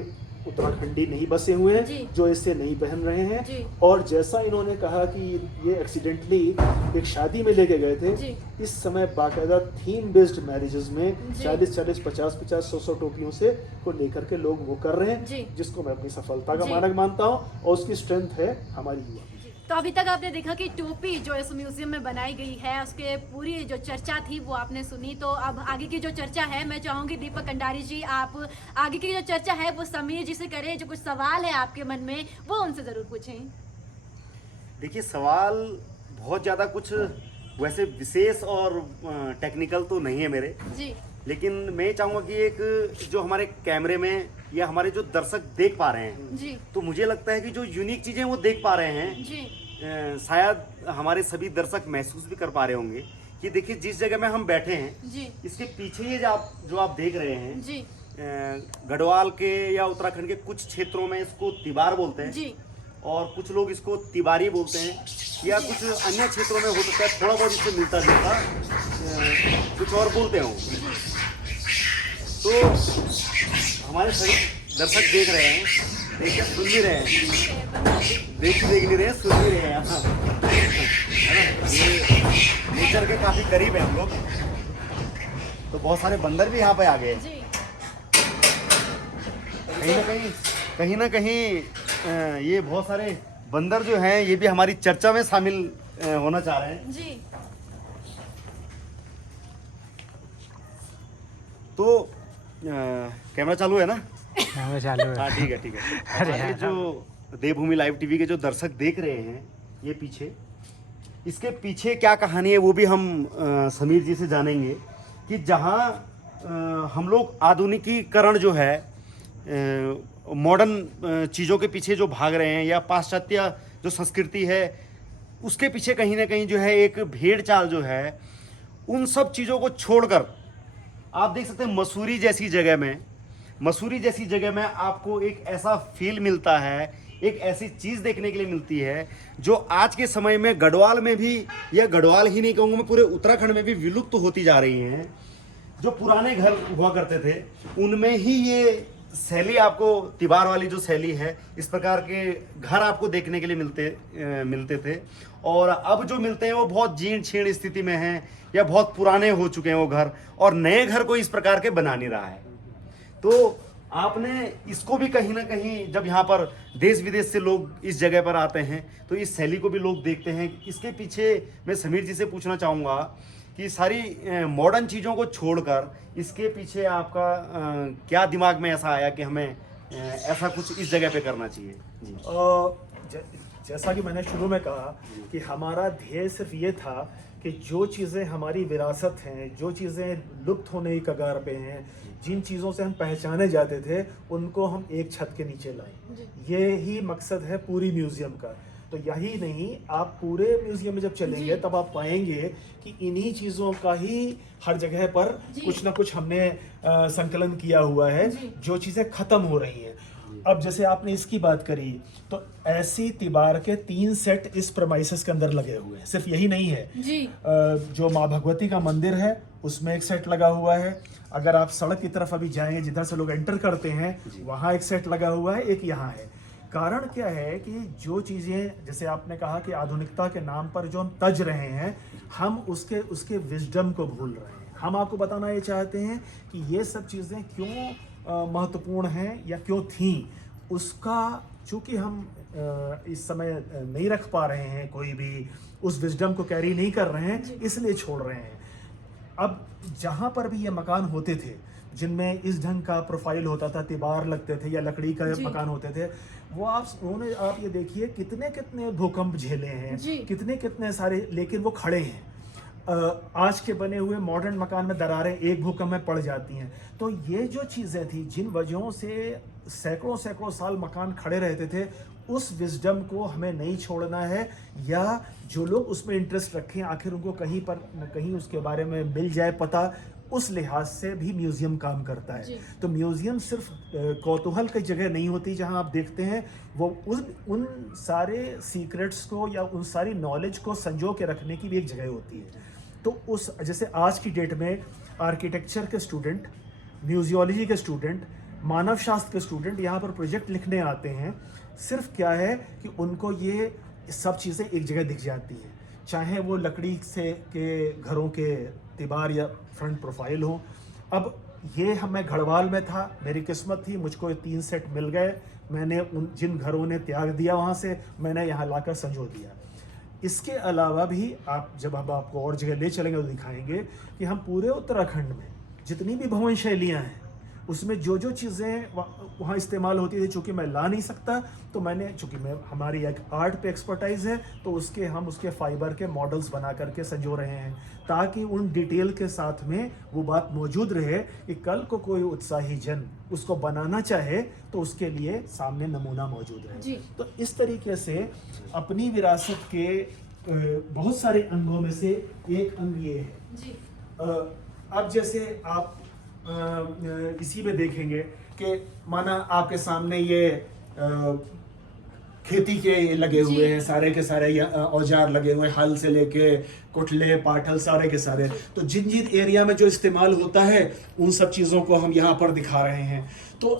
उत्तराखंडी नहीं बसे हुए जी। हैं जो इसे नहीं पहन रहे हैं। जी। और जैसा इन्होंने कहा कि ये एक्सीडेंटली एक शादी में लेके गए थे, जी। इस समय बाकायदा थीम बेस्ड मैरिजेस में जी। 40-40, 50-50, 100-100 टोपियों से को लेकर के लोग वो कर रहे हैं, जी। जिसको मैं अपनी सफलता का जी। मानक मानता हूँ। और उसकी स्ट्रेंथ है हमारी युवा। तो अभी तक आपने देखा कि टोपी जो इस म्यूजियम में बनाई गई है उसके पूरी जो चर्चा थी वो आपने सुनी। तो अब आगे की जो चर्चा है मैं चाहूंगी दीपक कंडारी जी, आप आगे की जो चर्चा है वो समीर जी से करें। जो कुछ सवाल है आपके मन में वो उनसे जरूर पूछें। देखिए, सवाल बहुत ज़्यादा कुछ वैसे विशेष और टेक्निकल तो नहीं है मेरे, जी। लेकिन मैं चाहूँगा कि एक जो हमारे कैमरे में या हमारे जो दर्शक देख पा रहे हैं, जी। तो मुझे लगता है कि जो यूनिक चीज़ें वो देख पा रहे हैं, जी। शायद हमारे सभी दर्शक महसूस भी कर पा रहे होंगे कि देखिए जिस जगह में हम बैठे हैं, जी। इसके पीछे ये जो आप देख रहे हैं, जी। गढ़वाल के या उत्तराखंड के कुछ क्षेत्रों में इसको तिबार बोलते हैं, जी। और कुछ लोग इसको तिबारी बोलते हैं, या कुछ अन्य क्षेत्रों में हो सकता है थोड़ा बहुत इससे मिलता जुलता कुछ और बोलते हों। तो हमारे सभी दर्शक देख रहे हैं, देखिए सुन भी रहे हैं, देख नहीं रहे हैं, सुन भी रहे हैं, है ना। ये नेचर के काफी करीब है हम लोग। तो बहुत सारे बंदर भी यहाँ पे आ गए। जी। कहीं ना कहीं ये बहुत सारे बंदर जो हैं ये भी हमारी चर्चा में शामिल होना चाह रहे हैं। जी। तो कैमरा चालू है ना? कैमरा चालू है। हाँ, ठीक है ठीक है। अरे हमारे यार। जो देवभूमि लाइव टीवी के जो दर्शक देख रहे हैं, ये पीछे, इसके पीछे क्या कहानी है वो भी हम समीर जी से जानेंगे कि जहाँ हम लोग आधुनिकीकरण जो है, मॉडर्न चीज़ों के पीछे जो भाग रहे हैं या पाश्चात्य जो संस्कृति है उसके पीछे कहीं ना कहीं जो है एक भेड़ चाल जो है, उन सब चीज़ों को छोड़कर आप देख सकते हैं मसूरी जैसी जगह में आपको एक ऐसा फील मिलता है, एक ऐसी चीज़ देखने के लिए मिलती है जो आज के समय में गढ़वाल में भी, या गढ़वाल ही नहीं कहूँगा मैं, पूरे उत्तराखंड में भी विलुप्त होती जा रही हैं। जो पुराने घर हुआ करते थे उनमें ही ये शैली, आपको तिबार वाली जो शैली है, इस प्रकार के घर आपको देखने के लिए मिलते थे। और अब जो मिलते हैं वो बहुत जीर्ण शीर्ण स्थिति में हैं या बहुत पुराने हो चुके हैं वो घर, और नए घर को इस प्रकार के बना नहीं रहा है। तो आपने इसको भी कहीं ना कहीं, जब यहाँ पर देश विदेश से लोग इस जगह पर आते हैं तो इस शैली को भी लोग देखते हैं। इसके पीछे मैं समीर जी से पूछना चाहूँगा कि सारी मॉडर्न चीज़ों को छोड़कर इसके पीछे आपका क्या दिमाग में ऐसा आया कि हमें ऐसा कुछ इस जगह पे करना चाहिए? जी। जैसा कि मैंने शुरू में कहा कि हमारा ध्येय सिर्फ ये था कि कि जो चीज़ें हमारी विरासत हैं, जो चीज़ें लुप्त होने की कगार पे हैं, जिन चीज़ों से हम पहचाने जाते थे, उनको हम एक छत के नीचे लाएं। ये ही मकसद है पूरी म्यूज़ियम का। तो यही नहीं, आप पूरे म्यूज़ियम में जब चलेंगे तब आप पाएंगे कि इन्हीं चीज़ों का ही हर जगह पर कुछ ना कुछ हमने संकलन किया हुआ है, जो चीज़ें ख़त्म हो रही हैं। अब जैसे आपने इसकी बात करी, तो ऐसी तिबार के 3 सेट इस प्रमाइसिस के अंदर लगे हुए हैं। सिर्फ यही नहीं है जी। जो माँ भगवती का मंदिर है उसमें एक सेट लगा हुआ है। अगर आप सड़क की तरफ अभी जाएंगे, जिधर से लोग एंटर करते हैं, वहाँ एक सेट लगा हुआ है, एक यहाँ है। कारण क्या है कि जो चीज़ें, जैसे आपने कहा कि आधुनिकता के नाम पर जो हम तज रहे हैं, हम उसके विजडम को भूल रहे हैं। हम आपको बताना ये चाहते हैं कि ये सब चीज़ें क्यों महत्वपूर्ण हैं या क्यों थीं, उसका चूँकि हम इस समय नहीं रख पा रहे हैं, कोई भी उस विजडम को कैरी नहीं कर रहे हैं, इसलिए छोड़ रहे हैं। अब जहाँ पर भी ये मकान होते थे, जिनमें इस ढंग का प्रोफाइल होता था, तिबार लगते थे या लकड़ी का मकान होते थे, वो आप ये देखिए कितने कितने भूकंप झेले हैं, कितने कितने सारे, लेकिन वो खड़े हैं। आज के बने हुए मॉडर्न मकान में दरारें एक भूकंप में पड़ जाती हैं। तो ये जो चीज़ें थी, जिन वजहों से सैकड़ों सैकड़ों साल मकान खड़े रहते थे, उस विजडम को हमें नहीं छोड़ना है, या जो लोग उसमें इंटरेस्ट रखें आखिर उनको कहीं पर न कहीं उसके बारे में मिल जाए पता। उस लिहाज से भी म्यूज़ियम काम करता है। तो म्यूज़ियम सिर्फ कौतूहल की जगह नहीं होती जहां आप देखते हैं, वो उन सारे सीक्रेट्स को या उन सारी नॉलेज को संजो के रखने की भी एक जगह होती है। तो उस जैसे आज की डेट में आर्किटेक्चर के स्टूडेंट, म्यूजियोलॉजी के स्टूडेंट, मानव शास्त्र के स्टूडेंट यहाँ पर प्रोजेक्ट लिखने आते हैं। सिर्फ क्या है कि उनको ये सब चीज़ें एक जगह दिख जाती हैं, चाहे वो लकड़ी से के घरों के तिबार या फ्रंट प्रोफाइल हो। अब ये मैं घड़वाल में था, मेरी किस्मत थी, मुझको 3 सेट मिल गए। मैंने उन जिन घरों ने त्याग दिया वहाँ से, मैंने यहाँ लाकर संजो दिया। इसके अलावा भी आप जब हम आपको और जगह ले चलेंगे तो दिखाएंगे कि हम पूरे उत्तराखंड में जितनी भी भवन शैलियाँ हैं, उसमें जो जो चीज़ें वहाँ इस्तेमाल होती थी, चूँकि मैं ला नहीं सकता, तो मैंने, चूँकि हमारी एक आर्ट पे एक्सपर्टाइज है, तो हम उसके फाइबर के मॉडल्स बना करके संजो रहे हैं, ताकि उन डिटेल के साथ में वो बात मौजूद रहे कि कल को कोई उत्साही जन उसको बनाना चाहे तो उसके लिए सामने नमूना मौजूद रहे। तो इस तरीके से अपनी विरासत के बहुत सारे अंगों में से एक अंग ये है। अब जैसे आप इसी में देखेंगे कि माना आपके सामने ये खेती के लगे हुए हैं, सारे के सारे औजार लगे हुए हैं, हल से लेके कुटले, पाटल, सारे के सारे। तो जिन जिन एरिया में जो इस्तेमाल होता है, उन सब चीज़ों को हम यहाँ पर दिखा रहे हैं। तो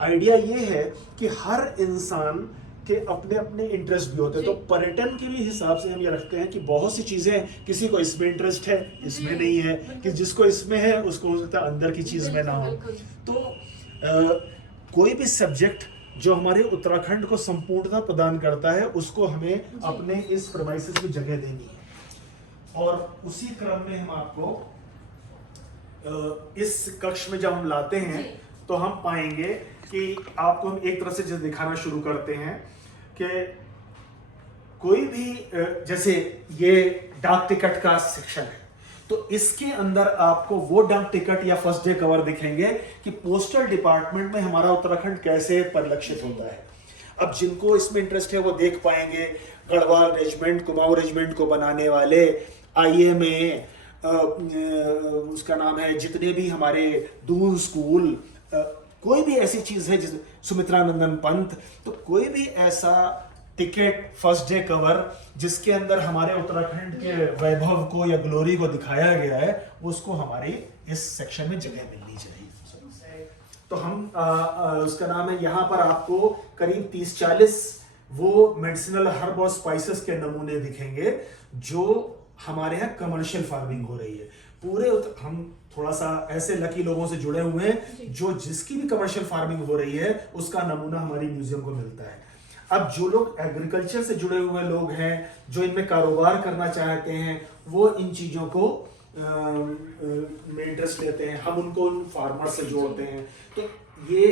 आइडिया ये है कि हर इंसान के अपने अपने इंटरेस्ट भी होते हैं। तो पर्यटन के भी हिसाब से हम ये रखते हैं कि बहुत सी चीज़ें, किसी को इसमें इंटरेस्ट है, इसमें नहीं है, कि जिसको इसमें है उसको हो सकता है अंदर की चीज़ में ना हो। तो कोई भी सब्जेक्ट जो हमारे उत्तराखंड को संपूर्णता प्रदान करता है, उसको हमें अपने इस प्रेमाइसेस में जगह देनी है। और उसी क्रम में हम आपको इस कक्ष में जब हम लाते हैं तो हम पाएंगे कि आपको हम एक तरह से जो दिखाना शुरू करते हैं कि कोई भी, जैसे ये डाक टिकट का सेक्शन है, तो इसके अंदर आपको वो डाक टिकट या फर्स्ट डे कवर दिखेंगे कि पोस्टल डिपार्टमेंट में हमारा उत्तराखंड कैसे परिलक्षित होता है। अब जिनको इसमें इंटरेस्ट है वो देख पाएंगे गढ़वाल रेजिमेंट, कुमाऊं रेजिमेंट को बनाने वाले, IMA, उसका नाम है, जितने भी हमारे दून स्कूल, कोई भी ऐसी चीज है, जिस सुमित्रानंदन पंत, तो कोई भी ऐसा टिकट, फर्स्ट डे कवर जिसके अंदर हमारे उत्तराखंड के वैभव को या ग्लोरी को दिखाया गया है, उसको हमारे इस सेक्शन में जगह मिलनी चाहिए। तो हम उसका नाम है, यहाँ पर आपको करीब 30-40 वो मेडिसिनल हर्ब और स्पाइसेस के नमूने दिखेंगे जो हमारे यहाँ कमर्शियल फार्मिंग हो रही है। पूरे हम थोड़ा सा ऐसे लकी लोगों से जुड़े हुए हैं जो जिसकी भी कमर्शियल फार्मिंग हो रही है उसका नमूना हमारी म्यूजियम को मिलता है। अब जो लोग एग्रीकल्चर से जुड़े हुए लोग हैं, जो इनमें कारोबार करना चाहते हैं, वो इन चीज़ों को में इंटरेस्ट लेते हैं, हम उनको उन फार्मर से जोड़ते हैं। तो ये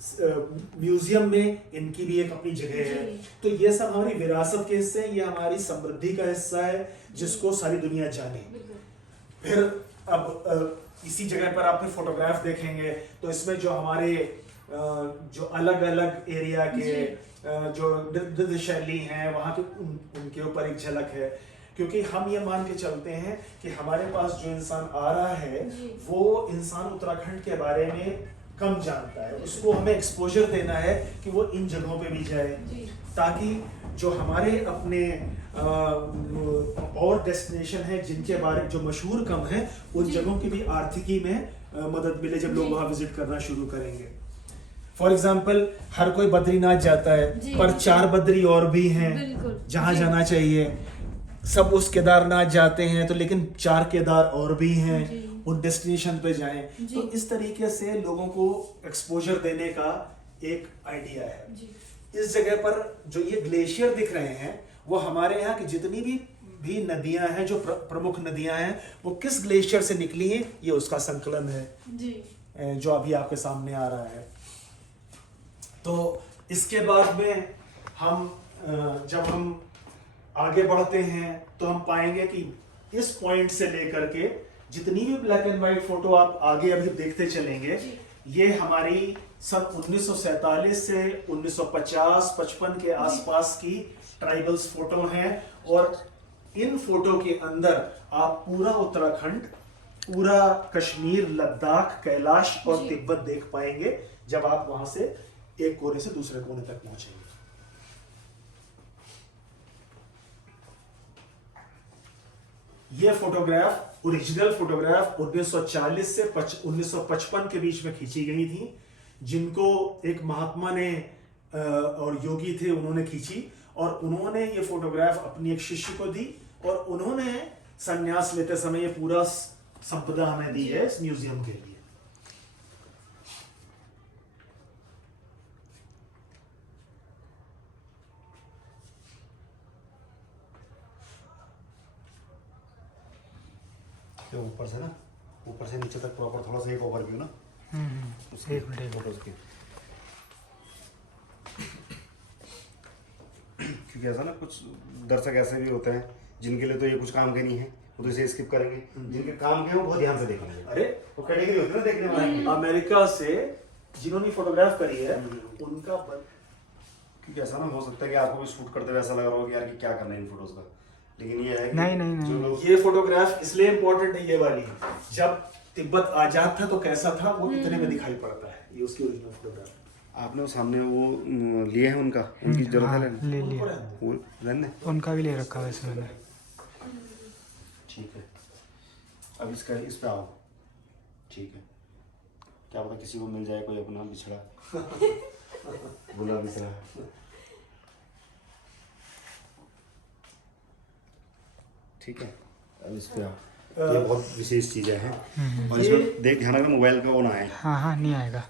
म्यूजियम में इनकी भी एक अपनी जगह है। तो ये सब हमारी विरासत के हिस्से हैं, ये हमारी समृद्धि का हिस्सा है जिसको सारी दुनिया जाने। फिर अब इसी जगह पर आपने फोटोग्राफ देखेंगे तो इसमें जो हमारे जो अलग अलग एरिया के जो नृत्य शैली हैं वहाँ के उनके ऊपर एक झलक है, क्योंकि हम ये मान के चलते हैं कि हमारे पास जो इंसान आ रहा है वो इंसान उत्तराखंड के बारे में कम जानता है, उसको हमें एक्सपोजर देना है कि वो इन जगहों पे भी जाए, ताकि जो हमारे अपने और डेस्टिनेशन है जिनके बारे जो मशहूर कम है उन जगहों की भी आर्थिकी में मदद मिले जब लोग वहाँ विजिट करना शुरू करेंगे। फॉर एग्जाम्पल हर कोई बद्रीनाथ जाता है पर 4 बद्री और भी हैं जहाँ जाना चाहिए। सब उस केदारनाथ जाते हैं तो लेकिन 4 केदार और भी हैं, उन डेस्टिनेशन पे जाएं। तो इस तरीके से लोगों को एक्सपोजर देने का एक आइडिया है। इस जगह पर जो ये ग्लेशियर दिख रहे हैं वो हमारे यहाँ की जितनी भी नदियां हैं, जो प्रमुख नदियां हैं, वो किस ग्लेशियर से निकली हैं ये उसका संकलन है जो अभी आपके सामने आ रहा है। तो इसके बाद में हम जब हम आगे बढ़ते हैं तो हम पाएंगे कि इस पॉइंट से लेकर के जितनी भी ब्लैक एंड व्हाइट फोटो आप आगे अभी देखते चलेंगे, ये हमारी सन 1947 से 1950-55 के आसपास की ट्राइबल्स फोटो हैं। और इन फोटो के अंदर आप पूरा उत्तराखंड, पूरा कश्मीर, लद्दाख, कैलाश और तिब्बत देख पाएंगे जब आप वहां से एक कोने से दूसरे कोने तक पहुंचेंगे। ये फोटोग्राफ, ओरिजिनल फोटोग्राफ 1940 से 1955 के बीच में खींची गई थी, जिनको एक महात्मा ने और योगी थे उन्होंने खींची, और उन्होंने ये फोटोग्राफ अपनी एक शिष्य को दी और उन्होंने संन्यास लेते समय ये पूरा संपदा हमें दी है इस म्यूजियम के लिए। ऊपर से ना, ऊपर से नीचे तक प्रॉपर थोड़ा सा एक ओवरव्यू ना, एक मिनट फोटोज की, क्योंकि ऐसा ना कुछ दर्शक ऐसे भी होते हैं जिनके लिए तो ये कुछ काम के नहीं है, वो तो इसे स्किप करेंगे, जिनके काम के हैं वो बहुत ध्यान से देखेंगे। अरे वो कैटेगरी होती है ना देखने वाले। अमेरिका से जिन्होंने फोटोग्राफ करी है उनका क्योंकि ऐसा ना हो सकता है कि आपको भी शूट करते हुए ऐसा लग रहा हो कि यार कि क्या करना है इन फोटोज का, लेकिन ये है कि नहीं। ये फोटोग्राफ इसलिए इम्पोर्टेंट है, ये वाली, जब तिब्बत आजाद था तो कैसा था वो इतने में दिखाई पड़ता है, ये उसकी ओरिजिनल फोटोग्राफ। आपने वो सामने वो लिए हैं उनका, उनकी जरूरत है लेना? ले लिया, वो रहने उनका भी ले रखा है इसमें। ठीक है, अब इसका इस पे आओ। ठीक है, क्या पता किसी को मिल जाए कोई अपना बिछड़ा बुला बिछड़ा। ठीक है, अब इस पे आओ। ये बहुत विशेष चीजें हैं और इसमें देख ध्यान रखना मोबाइल का वो ना आए। हाँ नहीं आएगा।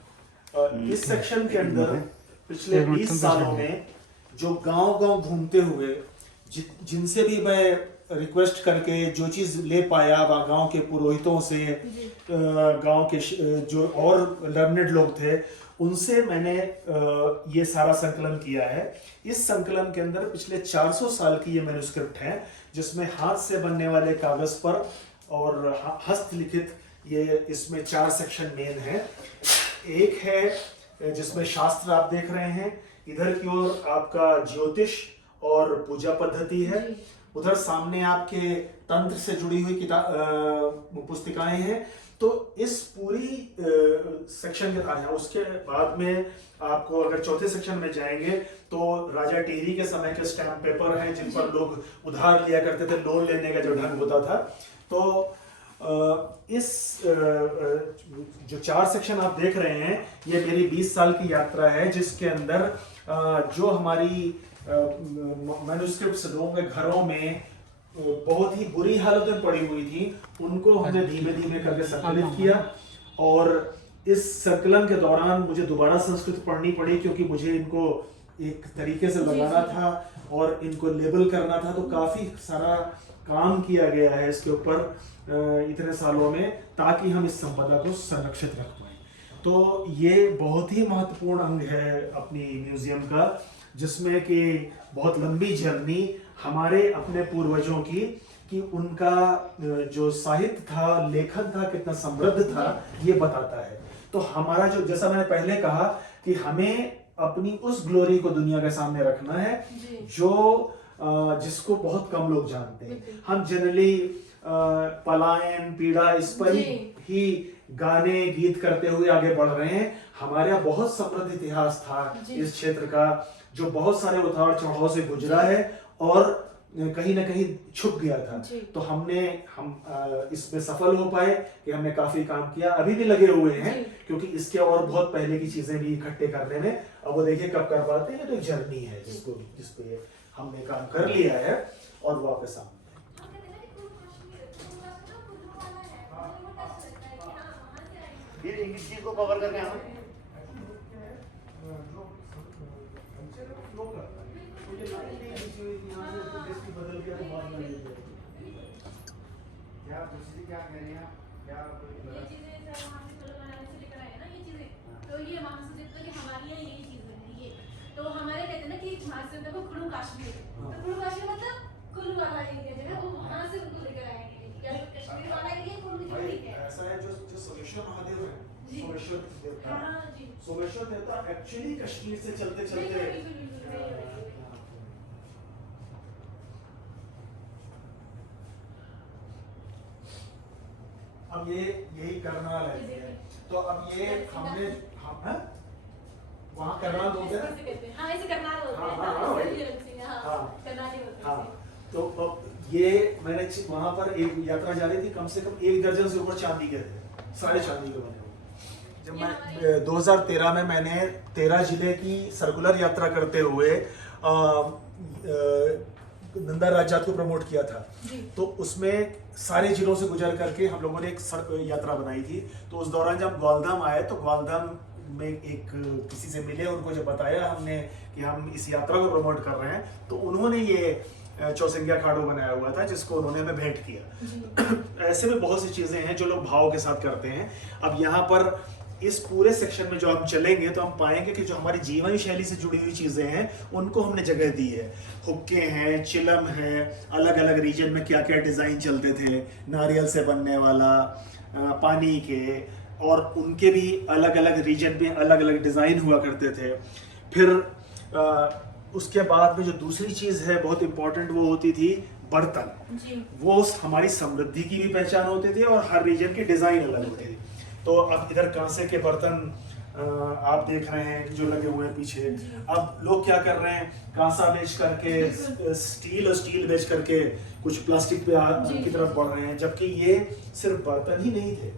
इस सेक्शन के अंदर पिछले 20 सालों में जो गांव-गांव घूमते हुए जिनसे भी मैं रिक्वेस्ट करके जो चीज़ ले पाया वह गांव के पुरोहितों से, गांव के जो और लर्नेड लोग थे उनसे मैंने ये सारा संकलन किया है। इस संकलन के अंदर पिछले 400 साल की ये मैन्युस्क्रिप्ट है जिसमें हाथ से बनने वाले कागज पर और हस्तलिखित, ये इसमें 4 सेक्शन मेन है। एक है जिसमें शास्त्र आप देख रहे हैं, इधर की ओर आपका ज्योतिष और पूजा पद्धति है, उधर सामने आपके तंत्र से जुड़ी हुई पुस्तिकाएं हैं। तो इस पूरी सेक्शन के बाद उसके बाद में आपको अगर चौथे सेक्शन में जाएंगे तो राजा टिहरी के समय के स्टैम्प पेपर हैं जिन पर लोग उधार लिया करते थे, लोन लेने का जो ढंग होता था। तो इस जो 4 सेक्शन आप देख रहे हैं ये मेरी 20 साल की यात्रा है जिसके अंदर जो हमारी मैन्युस्क्रिप्ट्स लोगों के घरों में बहुत ही बुरी हालत में पड़ी हुई थी उनको हमने धीमे धीमे करके संकलित किया। और इस संकलन के दौरान मुझे दोबारा संस्कृत पढ़नी पड़ी क्योंकि मुझे इनको एक तरीके से लगाना था और इनको लेबल करना था। तो काफी सारा काम किया गया है इसके ऊपर इतने सालों में ताकि हम इस संपदा को संरक्षित रख पाए। तो ये बहुत ही महत्वपूर्ण अंग है अपनी म्यूजियम का, जिसमें कि बहुत लंबी जर्नी हमारे अपने पूर्वजों की, कि उनका जो साहित्य था, लेखन था, कितना समृद्ध था, ये बताता है। तो हमारा जो, जैसा मैंने पहले कहा कि हमें अपनी उस ग्लोरी को दुनिया के सामने रखना है जो जिसको बहुत कम लोग जानते हैं। हम जनरली पलायन, पीड़ा, इस पर ही गाने गीत करते हुए आगे बढ़ रहे हैं। हमारे यहाँ बहुत समृद्ध इतिहास था इस क्षेत्र का, जो बहुत सारे उतार चढ़ाव से गुजरा है और कहीं ना कहीं छुप गया था। तो हम इसमें सफल हो पाए कि हमने काफी काम किया, अभी भी लगे हुए हैं, क्योंकि इसके और बहुत पहले की चीजें भी इकट्ठे करने में। अब वो देखिए कब कर पाते हैं। ये तो एक जर्नी है जिसपे हमने काम कर लिया है और वो आपके सामने। फिर एक चीज को कवर करके हमें क्या दूसरी क्या कह रही हैं क्या ये चीजें सर वहाँ से फूल बनाने से लेकर आए ना ये चीजें, तो ये वहाँ से देखते कि हमारे यहाँ यही चीजें हैं ये। तो हमारे कहते हैं ना कि वहाँ से देखो खुलू काश्मीर, तो खुलू काश्मीर मतलब कुल्लू वाला एरिया जो है वो वहाँ से उनको लेकर आएंगे, या कश्मीर वाला एरिया कुल्लू की ठीक है। ऐसा है जो सोमेश्वर महादेव है, सोमेश्वर देवता, हाँ जी, सोमेश्वर देवता एक्चुअली कश्मीर से चलते चलते अब ये यही करनाल है। तो अब ये हमने वहाँ करनाल बोलते हैं। हाँ ऐसे करनाल बोलते हैं। हाँ, तो अब ये मैंने वहाँ पर एक यात्रा जा रही थी, कम से कम 1 दर्जन से ऊपर चांदी के थे, सारे चांदी के बने हुए। जब मैं 2013 में मैंने 13 जिले की सर्कुलर यात्रा करते हुए नंदा राज्यात को प्रमोट किया था, तो उसमें सारे जिलों से गुजर करके हम लोगों ने एक यात्रा बनाई थी। तो उस दौरान जब ग्वालधाम आए तो ग्वालधाम में एक किसी से मिले, उनको जब बताया हमने कि हम इस यात्रा को प्रमोट कर रहे हैं, तो उन्होंने ये चौसिंग्या खाड़ो बनाया हुआ था जिसको उन्होंने हमें भेंट किया। ऐसे में बहुत सी चीजें हैं जो लोग भाव के साथ करते हैं। अब यहाँ पर इस पूरे सेक्शन में जो हम चलेंगे तो हम पाएंगे कि जो हमारी जीवन शैली से जुड़ी हुई चीजें हैं उनको हमने जगह दी है। हुक्के हैं, चिलम है, अलग अलग रीजन में क्या क्या डिजाइन चलते थे, नारियल से बनने वाला, पानी के, और उनके भी अलग अलग रीजन में अलग अलग डिजाइन हुआ करते थे। फिर उसके बाद में जो दूसरी चीज है बहुत इंपॉर्टेंट, वो होती थी बर्तन। वो हमारी समृद्धि की भी पहचान होते थे और हर रीजन की डिजाइन अलग होती थी। तो अब इधर कांसे के बर्तन आप देख रहे हैं जो लगे हुए हैं पीछे। अब लोग क्या कर रहे हैं, कांसा बेच करके स्टील, और स्टील बेच करके कुछ प्लास्टिक पे की तरफ बढ़ रहे हैं, जबकि ये सिर्फ बर्तन ही नहीं थे,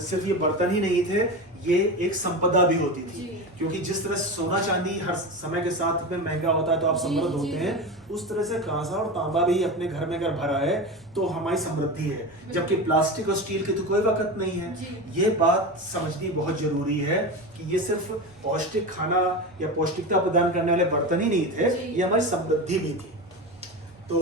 सिर्फ ये बर्तन ही नहीं थे, ये एक संपदा भी होती थी। क्योंकि जिस तरह सोना चांदी हर समय के साथ में महंगा होता है तो आप समृद्ध होते हैं, उस तरह से कांसा और तांबा भी अपने घर में अगर भरा है तो हमारी समृद्धि है, जबकि प्लास्टिक और स्टील की तो कोई वक्त नहीं है। ये बात समझनी बहुत जरूरी है कि ये सिर्फ पौष्टिक खाना या पौष्टिकता प्रदान करने वाले बर्तन ही नहीं थे, ये हमारी समृद्धि भी थी। तो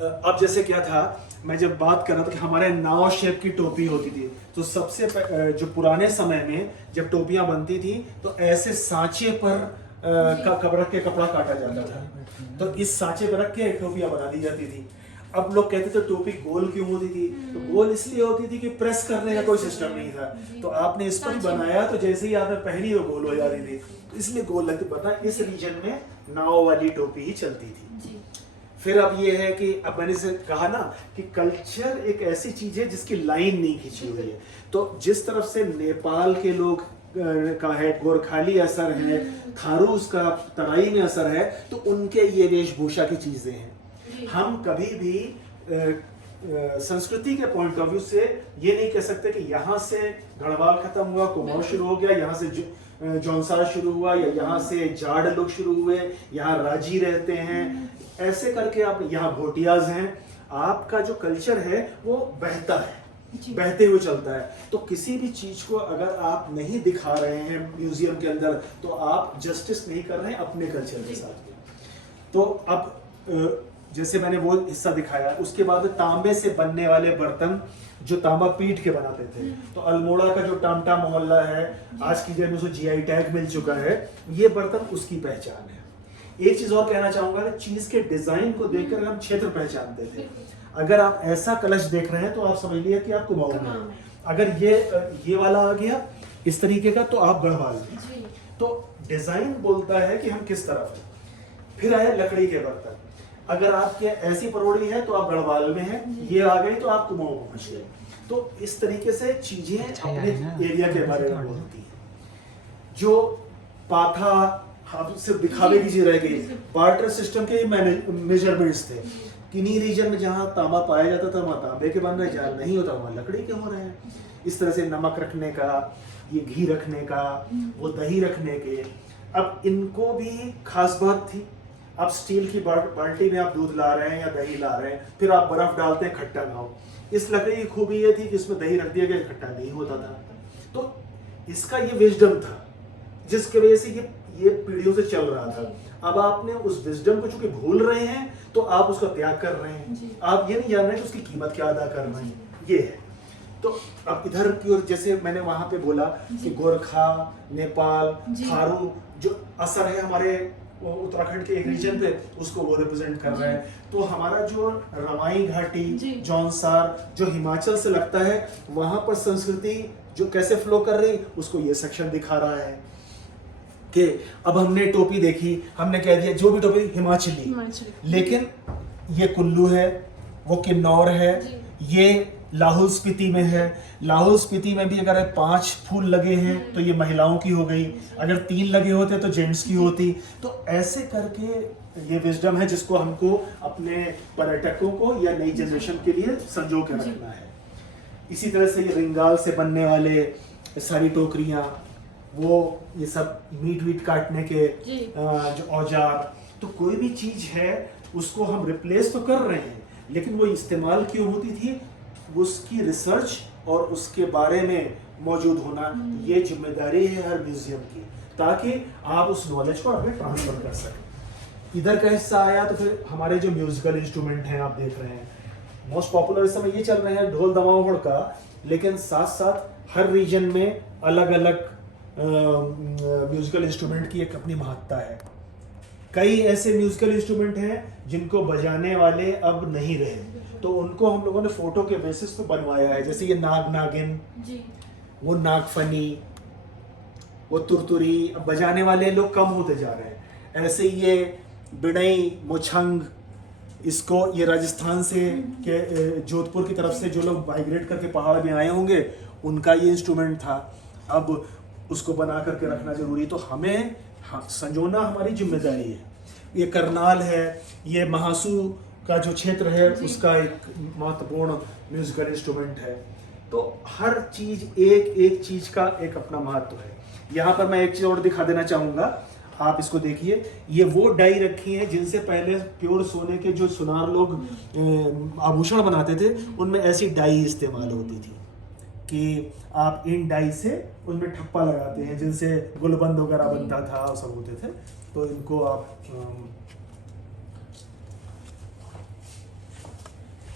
अब जैसे क्या था, मैं जब बात कर रहा था कि हमारे नाव शेप की टोपी होती थी, तो सबसे जो पुराने समय में जब टोपियां बनती थी तो ऐसे सांचे पर रख के कपड़ा काटा जाता था, तो इस सांचे पर रख के टोपियां बना दी जाती थी। अब लोग कहते थे टोपी गोल क्यों होती थी, तो गोल इसलिए होती थी कि प्रेस करने का कोई सिस्टम नहीं था, तो आपने इस पर ही बनाया, तो जैसे ही आपने पहनी तो गोल हो जा रही थी, तो इसलिए गोल लगती। पता है इस रीजन में नाव वाली टोपी ही चलती थी। फिर अब ये है कि अब मैंने से कहा ना कि कल्चर एक ऐसी चीज है जिसकी लाइन नहीं खींची हुई है। तो जिस तरफ से नेपाल के लोग का है, गोरखाली असर है, थारूस का तराई में असर है, तो उनके ये वेशभूषा की चीजें हैं। हम कभी भी संस्कृति के पॉइंट ऑफ व्यू से ये नहीं कह सकते कि यहाँ से गढ़वाल खत्म हुआ, कुमाऊं शुरू हो गया, यहाँ से जौनसार शुरू हुआ, या यहाँ से जाड़ लोग शुरू हुए, यहाँ राजी रहते हैं, ऐसे करके आप यहाँ भोटियाज हैं। आपका जो कल्चर है वो बहता है, बहते हुए चलता है। तो किसी भी चीज को अगर आप नहीं दिखा रहे हैं म्यूजियम के अंदर, तो आप जस्टिस नहीं कर रहे हैं अपने कल्चर के साथ। तो अब जैसे मैंने वो हिस्सा दिखाया, उसके बाद तांबे से बनने वाले बर्तन जो तांबा पीट के बनाते थे। तो अल्मोड़ा का जो टामटा मोहल्ला है, आज की डेट में उसको जीआई टैग मिल चुका है, ये बर्तन उसकी पहचान है। एक चीज और कहना चाहूंगा कि चीज के डिजाइन को देखकर हम क्षेत्र पहचानते थे। अगर आप ऐसा कलश देख रहे हैं तो आप समझ लिया कि आप कुमाऊं में हैं। अगर ये वाला आ गया इस तरीके का तो आप गढ़वाल में। तो डिजाइन बोलता है कि हम किस तरफ हैं। फिर आया लकड़ी के बर्तन, अगर आपके ऐसी परोड़ी है तो आप गढ़वाल में हैं, ये आ गई तो आप कुमाऊं पहुंच गए। तो इस तरीके से चीजें अपने एरिया के बारे में बोलती हैं। जो पाथा आप सिर्फ दिखावे की चीज रह गई, बार्टर सिस्टम के मेजरमेंट्स थे। किन्हीं रीजन में जहाँ तांबा पाया जाता था वहाँ तांबे के बन रहे, जहाँ नहीं होता वहाँ लकड़ी के हो रहे हैं। इस तरह से नमक रखने का, ये घी रखने का, वो दही रखने के। अब इनको भी खास बात थी, आप स्टील की बाल्टी में आप दूध ला रहे हैं या दही ला रहे हैं, फिर आप बर्फ डालते हैं खट्टा ना हो। इस लकड़ी की खूबी ये थी कि इसमें दही रख दिया गया, खट्टा नहीं होता था। तो इसका ये विजडम था जिसकी वजह से ये पीढ़ियों से चल रहा था। अब आपने उस विजडम को चूंकि भूल रहे हैं तो आप उसका त्याग कर रहे हैं। आप ये नहीं जान रहे कि उसकी कीमत क्या अदा कर रहे हैं, ये है। तो अब इधर की ओर जैसे मैंने वहां पे बोला कि गोरखा, नेपाल, थारू जो असर है हमारे उत्तराखंड के एक रीजन पे, उसको वो रिप्रेजेंट कर रहे हैं। तो हमारा जो रवाई घाटी, जौनसार जो हिमाचल से लगता है, वहां पर संस्कृति जो कैसे फ्लो कर रही, उसको ये सेक्शन दिखा रहा है। कि अब हमने टोपी देखी, हमने कह दिया जो भी टोपी हिमाचली, लेकिन ये कुल्लू है, वो किन्नौर है, ये लाहौल स्पीति में है। लाहौल स्पीति में भी अगर 5 फूल लगे हैं तो ये महिलाओं की हो गई, अगर 3 लगे होते तो जेंट्स की होती। तो ऐसे करके ये विजडम है जिसको हमको अपने पर्यटकों को या नई जनरेशन के लिए संजो के रखना है। इसी तरह से ये रिंगाल से बनने वाले सारी टोकरियां, वो ये सब मीट वीट काटने के जो औजार, तो कोई भी चीज है उसको हम रिप्लेस तो कर रहे हैं, लेकिन वो इस्तेमाल क्यों होती थी, उसकी रिसर्च और उसके बारे में मौजूद होना, ये जिम्मेदारी है हर म्यूजियम की, ताकि आप उस नॉलेज को आगे ट्रांसफर कर सकें। इधर का हिस्सा आया तो फिर हमारे जो म्यूजिकल इंस्ट्रूमेंट हैं आप देख रहे हैं, मोस्ट पॉपुलर इस समय ये चल रहे हैं ढोल दमावड़ का, लेकिन साथ साथ हर रीजन में अलग अलग म्यूजिकल इंस्ट्रूमेंट की एक अपनी महत्ता है। कई ऐसे म्यूजिकल इंस्ट्रूमेंट हैं जिनको बजाने वाले अब नहीं रहे, तो उनको हम लोगों ने फोटो के बेसिस पे बनवाया है। जैसे ये नाग नागिन, वो नागफनी, वो तुरतुरी, अब बजाने वाले लोग कम होते जा रहे हैं। ऐसे ये बिड़ई, मोछंग, इसको ये राजस्थान से के जोधपुर की तरफ से जो लोग माइग्रेट करके पहाड़ में आए होंगे उनका ये इंस्ट्रूमेंट था। अब उसको बना करके रखना जरूरी, तो हमें संजोना हमारी जिम्मेदारी है। ये करनाल है, ये महासू का जो क्षेत्र है उसका एक महत्वपूर्ण म्यूजिकल इंस्ट्रूमेंट है। तो हर चीज एक चीज का एक अपना महत्व है। यहाँ पर मैं एक चीज और दिखा देना चाहूंगा, आप इसको देखिए, ये वो डाई रखी है जिनसे पहले प्योर सोने के जो सुनार लोग आभूषण बनाते थे, उनमें ऐसी डाई इस्तेमाल होती थी कि आप इन डाई से उनमें ठप्पा लगाते हैं, जिनसे गुलबंद वगैरह बनता था और सब होते थे। तो इनको आप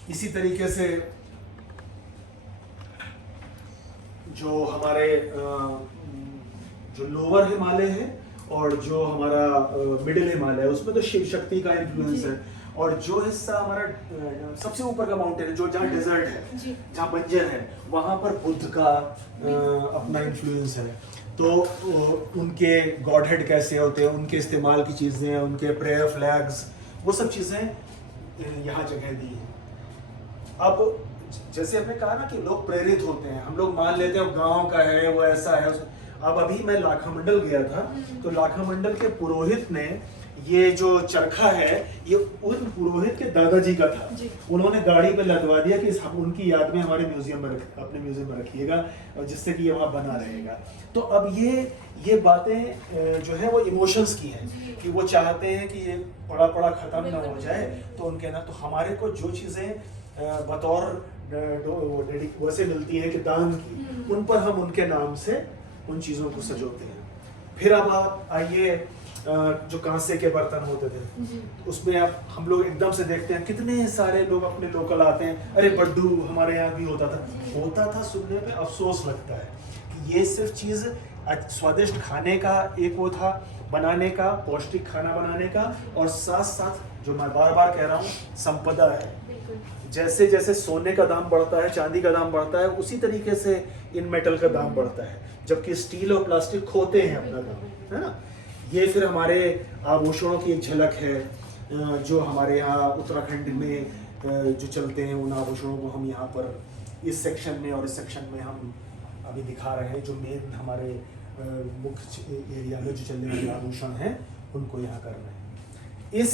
इसी तरीके से जो हमारे जो लोअर हिमालय है और जो हमारा मिडिल हिमालय है, उसमें तो शिव शक्ति का इन्फ्लुएंस है। और जो हिस्सा हमारा सबसे ऊपर का माउंटेन है, जो जहाँ डेजर्ट है, जहाँ बंजर है, वहाँ पर बुद्ध का अपना इन्फ्लुएंस है। तो उनके गॉड हेड कैसे होते हैं, उनके इस्तेमाल की चीज़ें, उनके प्रेयर फ्लैग्स, वो सब चीज़ें यहाँ जगह दी हैं। अब जैसे आपने कहा ना कि लोग प्रेरित होते हैं, हम लोग मान लेते हैं गांव का है, वो ऐसा है। अब अभी मैं लाखा मंडल गया था, तो लाखा मंडल के पुरोहित ने ये जो चरखा है, ये उन पुरोहित के दादाजी का था। उन्होंने गाड़ी पे लदवा दिया कि हम उनकी याद में हमारे म्यूजियम में अपने म्यूजियम में रखिएगा, जिससे कि ये वहाँ बना रहेगा। तो अब ये बातें जो है वो इमोशंस की हैं कि वो चाहते हैं कि ये पड़ा पड़ा खत्म ना हो जाए। तो उनके ना, तो हमारे को जो चीज़ें बतौर वैसे मिलती है कि दान की, उन पर हम उनके नाम से उन चीज़ों को सजोते हैं। फिर अब आप आइए जो कांसे के बर्तन होते थे, उसमें अब हम लोग एकदम से देखते हैं कितने सारे लोग अपने लोकल आते हैं, अरे बड्डू हमारे यहाँ भी होता था। सुनने पे अफसोस लगता है कि ये सिर्फ चीज़ स्वादिष्ट खाने का एक वो था, बनाने का, पौष्टिक खाना बनाने का, और साथ साथ जो मैं बार बार कह रहा हूँ, संपदा है। जैसे जैसे सोने का दाम बढ़ता है, चांदी का दाम बढ़ता है, उसी तरीके से इन मेटल का दाम बढ़ता है, जबकि स्टील और प्लास्टिक खोते हैं अपना दाम, है ना। ये फिर हमारे आभूषणों की एक झलक है जो हमारे यहाँ उत्तराखंड में जो चलते हैं। उन आभूषणों को हम यहाँ पर इस सेक्शन में और इस सेक्शन में हम अभी दिखा रहे हैं, जो मेन हमारे मुख्य एरिया में जो चलने वाले आभूषण हैं उनको यहाँ कर रहे हैं। इस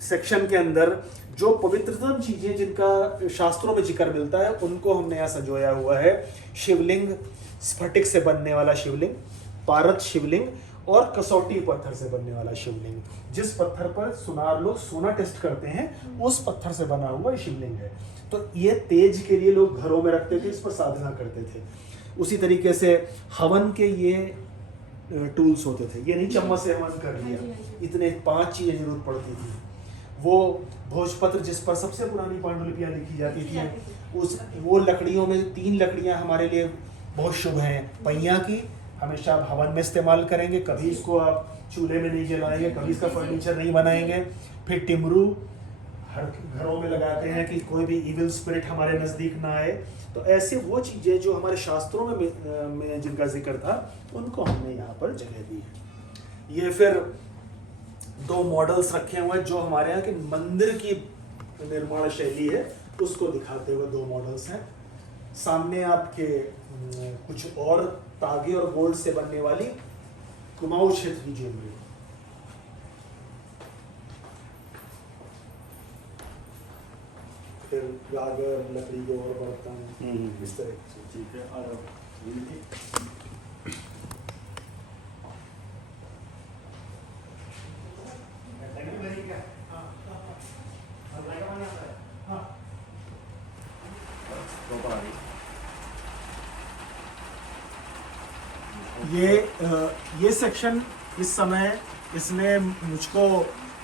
सेक्शन के अंदर जो पवित्रतम चीजें जिनका शास्त्रों में जिक्र मिलता है उनको हमने यहाँ संजोया हुआ है। शिवलिंग, स्फटिक से बनने वाला शिवलिंग, पारद शिवलिंग और कसौटी पत्थर से बनने वाला शिवलिंग। जिस पत्थर पर सुनार लोग सोना टेस्ट करते हैं उस पत्थर से बना हुआ शिवलिंग है। तो ये तेज के लिए लोग घरों में रखते थे, इस पर साधना करते थे। उसी तरीके से हवन के ये टूल्स होते थे, ये नहीं चम्मच से हवन कर लिया, इतने 5 चीजें जरूरत पड़ती थी। वो भोजपत्र जिस पर सबसे पुरानी पांडुलिपियां लिखी जाती थी, वो लकड़ियों में 3 लकड़ियां हमारे लिए बहुत शुभ हैं। पहिया की हमेशा आप हवन में इस्तेमाल करेंगे, कभी इसको आप चूल्हे में नहीं जलाएंगे, कभी इसका फर्नीचर नहीं बनाएंगे। फिर टिमरू हर घरों में लगाते हैं कि कोई भी इविल स्पिरिट हमारे नज़दीक ना आए। तो ऐसे वो चीज़ें जो हमारे शास्त्रों में जिनका जिक्र था उनको हमने यहाँ पर जगह दी है। ये फिर 2 मॉडल्स रखे हुए हैं जो हमारे यहाँ के मंदिर की निर्माण शैली है, उसको दिखाते हुए 2 मॉडल्स हैं। सामने आपके कुछ और तागे और गोल्ड से बनने वाली कुमाऊं क्षेत्र की ज्वेलरी, फिर गागर, लकड़ी के और बर्तन, इस तरह की। ठीक है। और ये सेक्शन इस समय इसने मुझको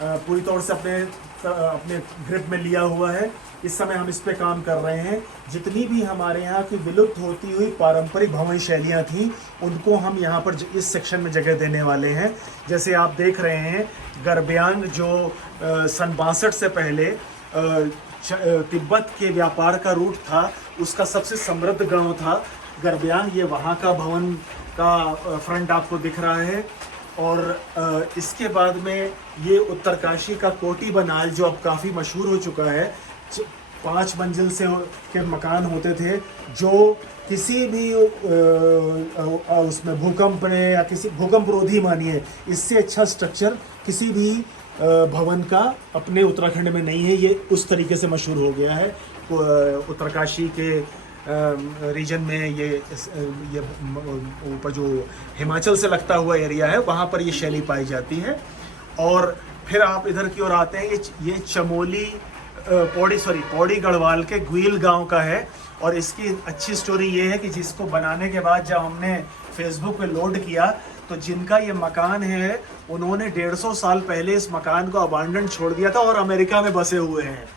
पूरी तौर से अपने ग्रिप में लिया हुआ है। इस समय हम इस पे काम कर रहे हैं। जितनी भी हमारे यहाँ की विलुप्त होती हुई पारंपरिक भवन शैलियाँ थी उनको हम यहाँ पर इस सेक्शन में जगह देने वाले हैं। जैसे आप देख रहे हैं गरब्यांग जो सन 62 से पहले तिब्बत के व्यापार का रूट था, उसका सबसे समृद्ध गांव था गरब्यांग। ये वहाँ का भवन का फ्रंट आपको दिख रहा है। और इसके बाद में ये उत्तरकाशी का कोटी बनाल जो अब काफ़ी मशहूर हो चुका है। 5 मंजिल से के मकान होते थे जो किसी भी उसमें भूकंप ने या किसी भूकंप रोधी मानिए, इससे अच्छा स्ट्रक्चर किसी भी भवन का अपने उत्तराखंड में नहीं है। ये उस तरीके से मशहूर हो गया है। उत्तरकाशी के रीजन में ये ऊपर जो हिमाचल से लगता हुआ एरिया है वहाँ पर ये शैली पाई जाती है। और फिर आप इधर की ओर आते हैं, ये चमोली पौड़ी गढ़वाल के ग्वील गांव का है। और इसकी अच्छी स्टोरी ये है कि जिसको बनाने के बाद जब हमने फेसबुक पे लोड किया तो जिनका ये मकान है उन्होंने 150 साल पहले इस मकान को अबांडन छोड़ दिया था और अमेरिका में बसे हुए हैं।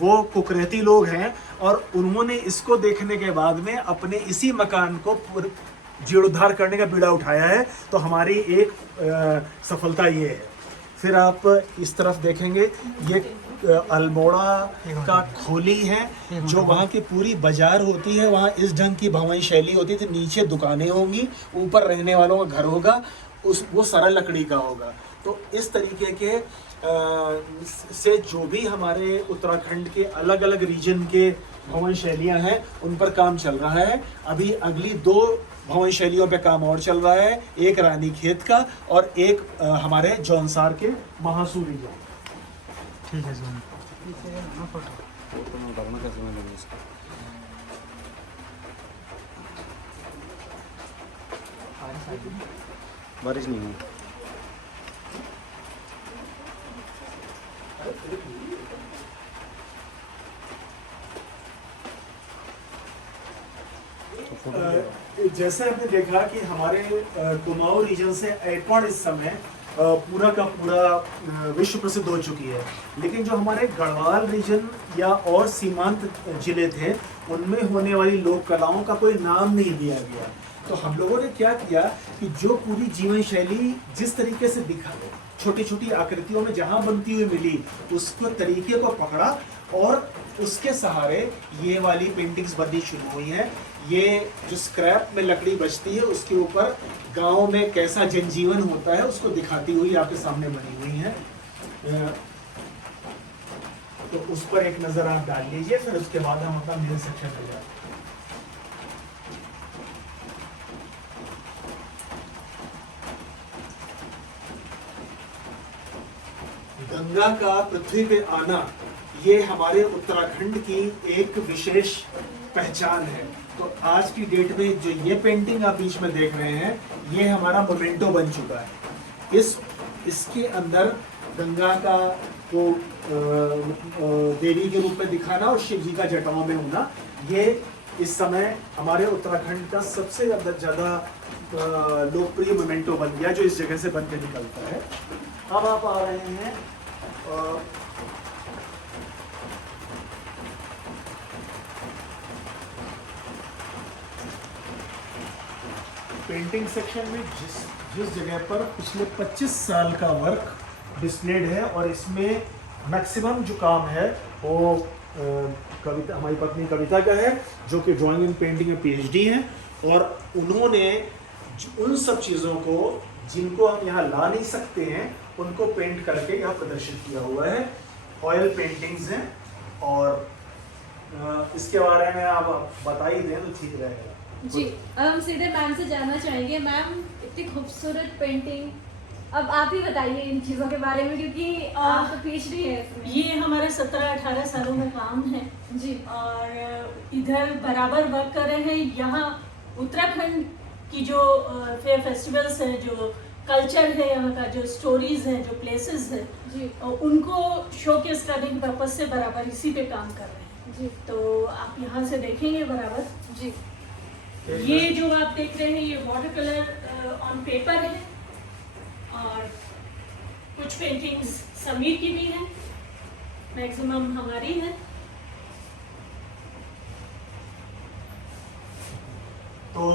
वो कुकरेती लोग हैं और उन्होंने इसको देखने के बाद में अपने इसी मकान को जीर्णोद्धार करने का बीड़ा उठाया है। तो हमारी एक सफलता ये है। फिर आप इस तरफ देखेंगे, ये अल्मोड़ा का खोली है जो वहाँ की पूरी बाजार होती है। वहाँ इस ढंग की भवन शैली होती थी। नीचे दुकानें होंगी, ऊपर रहने वालों का घर होगा, वो सरल लकड़ी का होगा। तो इस तरीके के से जो भी हमारे उत्तराखंड के अलग अलग रीजन के भवन शैलियाँ हैं उन पर काम चल रहा है। अभी अगली 2 भवन शैलियों पे काम और चल रहा है, एक रानीखेत का और एक हमारे जौनसार के महासू रीजन। ठीक है सर। बारिश नहीं हुई। जैसे आपने देखा कि हमारे कुमाऊं रीजन से एयरपोर्ट इस समय पूरा का पूरा विश्व प्रसिद्ध हो चुकी है। लेकिन जो हमारे गढ़वाल रीजन या और सीमांत जिले थे, उनमें होने वाली लोक कलाओं का कोई नाम नहीं दिया गया। तो हम लोगों ने क्या किया कि जो पूरी जीवन शैली जिस तरीके से दिखा, छोटी छोटी आकृतियों में जहाँ बनती हुई मिली, उसको तरीके को पकड़ा और उसके सहारे ये वाली पेंटिंग्स बननी शुरू हुई हैं। ये जो स्क्रैप में लकड़ी बचती है, उसके ऊपर गांव में कैसा जनजीवन होता है उसको दिखाती हुई आपके सामने बनी हुई है। तो उस पर एक नजर आप डाल लीजिए, फिर उसके बाद हम अपना मेन सेक्शन में जाते हैं। गंगा का पृथ्वी पे आना ये हमारे उत्तराखंड की एक विशेष पहचान है। तो आज की डेट में जो ये पेंटिंग आप बीच में देख रहे हैं, ये हमारा मोमेंटो बन चुका है। इसके अंदर गंगा का को देवी के रूप में दिखाना और शिव जी का जटाओं में होना, ये इस समय हमारे उत्तराखंड का सबसे ज्यादा लोकप्रिय मोमेंटो बन गया, जो इस जगह से बन के निकलता है। अब आप आ रहे हैं पेंटिंग सेक्शन में जिस जगह पर पिछले 25 साल का वर्क डिस्प्लेड है, और इसमें मैक्सिमम जो काम है वो कविता, हमारी पत्नी कविता का है, जो कि ड्राइंग एंड पेंटिंग में पीएचडी है। और उन्होंने उन सब चीज़ों को जिनको हम यहाँ ला नहीं सकते हैं, उनको पेंट करके यहाँ प्रदर्शित किया हुआ है। ऑयल पेंटिंग्स हैं, और इसके बारे में आप बता ही दें तो ठीक रहेगा। जी, अब हम सीधे मैम से जानना चाहेंगे। मैम, इतनी खूबसूरत पेंटिंग, अब आप ही बताइए इन चीज़ों के बारे में, क्योंकि आप तो पीएचडी है इसमें। ये हमारे 17-18 सालों में काम है जी, और इधर बराबर वर्क कर रहे हैं। यहाँ उत्तराखंड की जो फेस्टिवल्स है, जो कल्चर है, यहाँ का जो स्टोरीज है, जो प्लेसेस है जी, उनको शोकेस करने के पर्पज से बराबर इसी पे काम कर रहे हैं जी, तो आप यहाँ से देखेंगे बराबर। जी, ये जो आप देख रहे हैं, ये वाटर कलर ऑन पेपर है, और कुछ पेंटिंग्स समीर की भी हैं, मैक्सिमम हमारी है। तो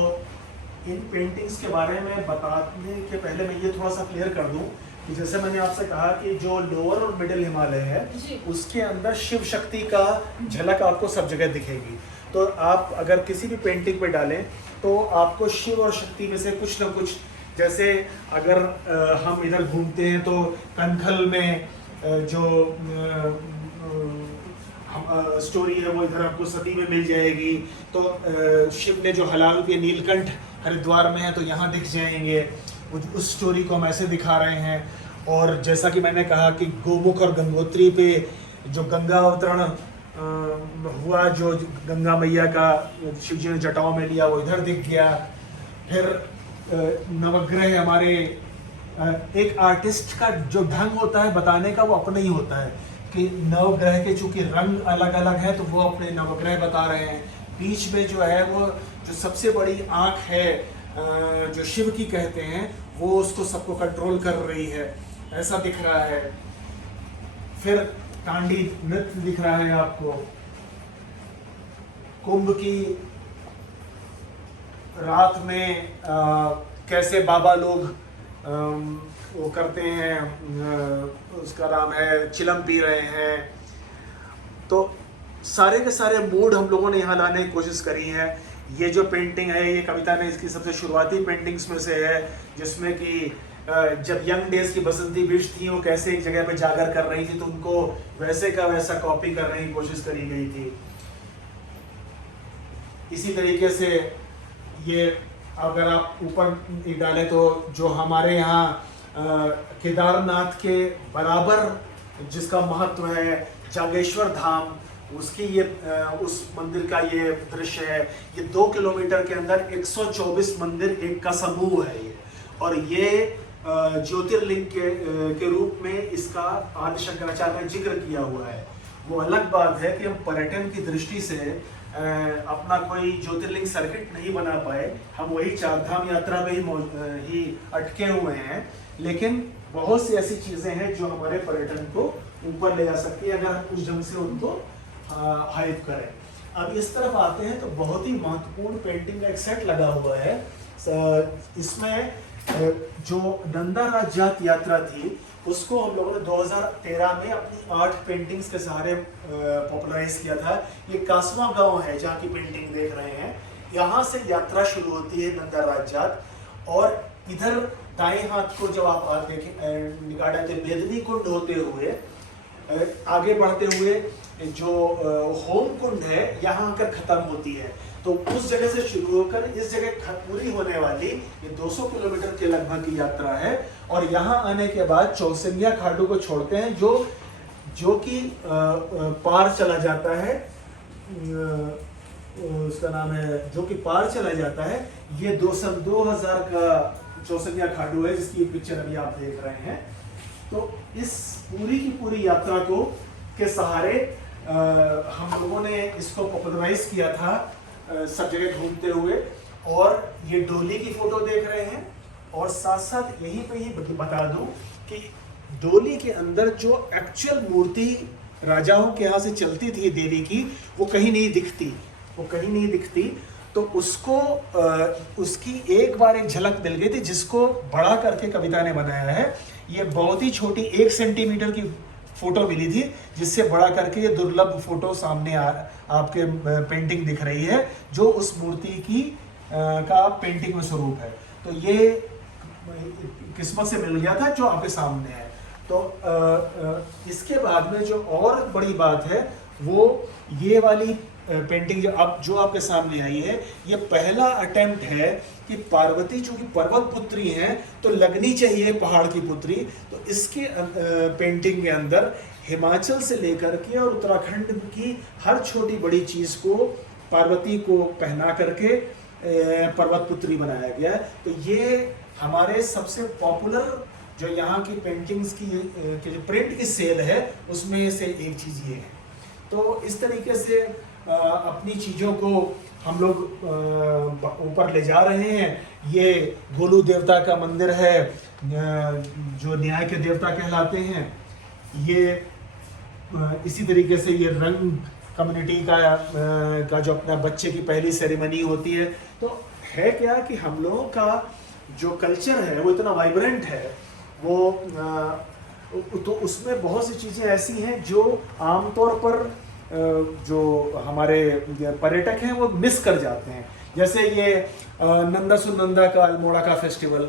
इन पेंटिंग्स के बारे में बताने के पहले मैं ये थोड़ा सा क्लियर कर दूं कि जैसे मैंने आपसे कहा कि जो लोअर और मिडिल हिमालय है, उसके अंदर शिव शक्ति का झलक आपको सब जगह दिखेगी। तो आप अगर किसी भी पेंटिंग पे डालें तो आपको शिव और शक्ति में से कुछ ना कुछ, जैसे अगर हम इधर घूमते हैं तो कनखल में जो स्टोरी है वो इधर आपको सती में मिल जाएगी। तो शिव ने जो हलाल के नीलकंठ हरिद्वार में है तो यहाँ दिख जाएंगे। उस स्टोरी को हम ऐसे दिखा रहे हैं। और जैसा कि मैंने कहा कि गोमुख और गंगोत्री पे जो गंगा अवतरण हुआ, जो गंगा मैया का शिव जी ने जटाओं में लिया, वो इधर दिख गया। फिर नवग्रह हमारे, एक आर्टिस्ट का जो ढंग होता है बताने का वो अपना ही होता है कि नवग्रह के चूंकि रंग अलग अलग है तो वो अपने नवग्रह बता रहे हैं। बीच में जो है वो जो सबसे बड़ी आँख है जो शिव की कहते हैं, वो उसको सबको कंट्रोल कर रही है, ऐसा दिख रहा है। फिर टांडी नृत्य दिख रहा है आपको। कुंभ की रात में कैसे बाबा लोग वो करते हैं, उसका नाम है चिलम पी रहे हैं। तो सारे के सारे मूड हम लोगों ने यहाँ लाने की कोशिश करी है। ये जो पेंटिंग है, ये कविता ने इसकी सबसे शुरुआती पेंटिंग्स में से है, जिसमें कि जब यंग डेज की बसंती बीच थी, वो कैसे एक जगह पे जागर कर रही थी, तो उनको वैसे का वैसा कॉपी करने की कोशिश करी गई थी। इसी तरीके से ये अगर आप ऊपर डालें तो जो हमारे यहाँ केदारनाथ के बराबर जिसका महत्व है, जागेश्वर धाम, उसकी ये उस मंदिर का ये दृश्य है। ये 2 किलोमीटर के अंदर 124 मंदिर एक का समूह है ये, और ये ज्योतिर्लिंग के रूप में इसका आदि शंकराचार्य ने जिक्र किया हुआ है। वो अलग बात है कि हम पर्यटन की दृष्टि से अपना कोई ज्योतिर्लिंग सर्किट नहीं बना पाए, हम वही चारधाम यात्रा में ही अटके हुए हैं। लेकिन बहुत सी ऐसी चीज़ें हैं जो हमारे पर्यटन को ऊपर ले जा सकती है अगर हम उस ढंग से उनको हाइप करें। अब इस तरफ आते हैं तो बहुत ही महत्वपूर्ण पेंटिंग का एक सेट लगा हुआ है। इसमें जो नंदा राज्यात यात्रा थी उसको हम लोगों ने 2013 में अपनी 8 पेंटिंग्स के सहारे पॉपुलराइज किया था। ये कासवा गांव है जहाँ की पेंटिंग देख रहे हैं, यहाँ से यात्रा शुरू होती है नंदा राज्यात, और इधर दाएं हाथ को जब आप देखें निगाड़े तो बेदनी कुंड होते हुए आगे बढ़ते हुए जो होम कुंड है यहाँ आकर खत्म होती है। तो उस जगह से शुरू होकर इस जगह पूरी होने वाली ये 200 किलोमीटर के लगभग की यात्रा है। और यहाँ आने के बाद चौसंगिया खाडू को छोड़ते हैं जो कि पार चला जाता है, उसका नाम है जो कि पार चला जाता है। ये 2000 का चौसंगिया खाडू है जिसकी पिक्चर अभी आप देख रहे हैं। तो इस पूरी की पूरी यात्रा को के सहारे हम लोगों ने इसको पॉपुलराइज किया था सब जगह घूमते हुए। और ये डोली की फोटो देख रहे हैं, और साथ साथ यहीं पे ही बता दूं कि डोली के अंदर जो एक्चुअल मूर्ति राजाओं के यहाँ से चलती थी देवी की, वो कहीं नहीं दिखती। तो उसको उसकी एक बार एक झलक मिल गई थी जिसको बड़ा करके कविता ने बनाया है। ये बहुत ही छोटी 1 सेंटीमीटर की फोटो मिली थी जिससे बड़ा करके ये दुर्लभ फोटो सामने आपके पेंटिंग दिख रही है जो उस मूर्ति की का पेंटिंग में स्वरूप है। तो ये किस्मत से मिल गया था जो आपके सामने है। तो इसके बाद में जो और बड़ी बात है वो ये वाली पेंटिंग जो आपके सामने आई है, ये पहला अटेम्प्ट है कि पार्वती चूंकि पर्वत पुत्री हैं तो लगनी चाहिए पहाड़ की पुत्री। तो इसके पेंटिंग के अंदर हिमाचल से लेकर के और उत्तराखंड की हर छोटी बड़ी चीज को पार्वती को पहना करके पर्वत पुत्री बनाया गया है। तो ये हमारे सबसे पॉपुलर जो यहाँ की पेंटिंग्स की जो प्रिंट की सेल है उसमें से एक चीज ये है। तो इस तरीके से अपनी चीज़ों को हम लोग ऊपर ले जा रहे हैं। ये गोलू देवता का मंदिर है जो न्याय के देवता कहलाते हैं। ये इसी तरीके से ये रंग कम्युनिटी का जो अपना बच्चे की पहली सेरेमनी होती है। तो है क्या कि हम लोगों का जो कल्चर है वो इतना वाइब्रेंट है, वो तो उसमें बहुत सी चीज़ें ऐसी हैं जो आमतौर पर जो हमारे पर्यटक हैं वो मिस कर जाते हैं। जैसे ये नंदा सुनंदा का अल्मोड़ा का फेस्टिवल,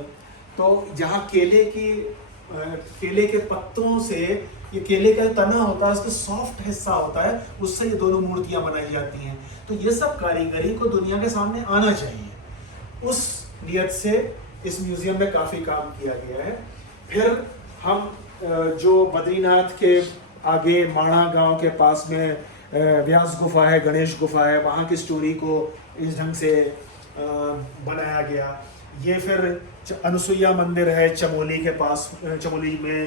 तो जहाँ केले के पत्तों से ये केले का तना होता है उसका सॉफ्ट हिस्सा होता है, उससे ये दोनों मूर्तियाँ बनाई जाती हैं। तो ये सब कारीगरी को दुनिया के सामने आना चाहिए, उस नियत से इस म्यूजियम में काफ़ी काम किया गया है। फिर हम जो बद्रीनाथ के आगे माणा गांव के पास में व्यास गुफा है, गणेश गुफा है, वहाँ की स्टोरी को इस ढंग से बनाया गया। ये फिर अनुसुईया मंदिर है चमोली के पास, चमोली में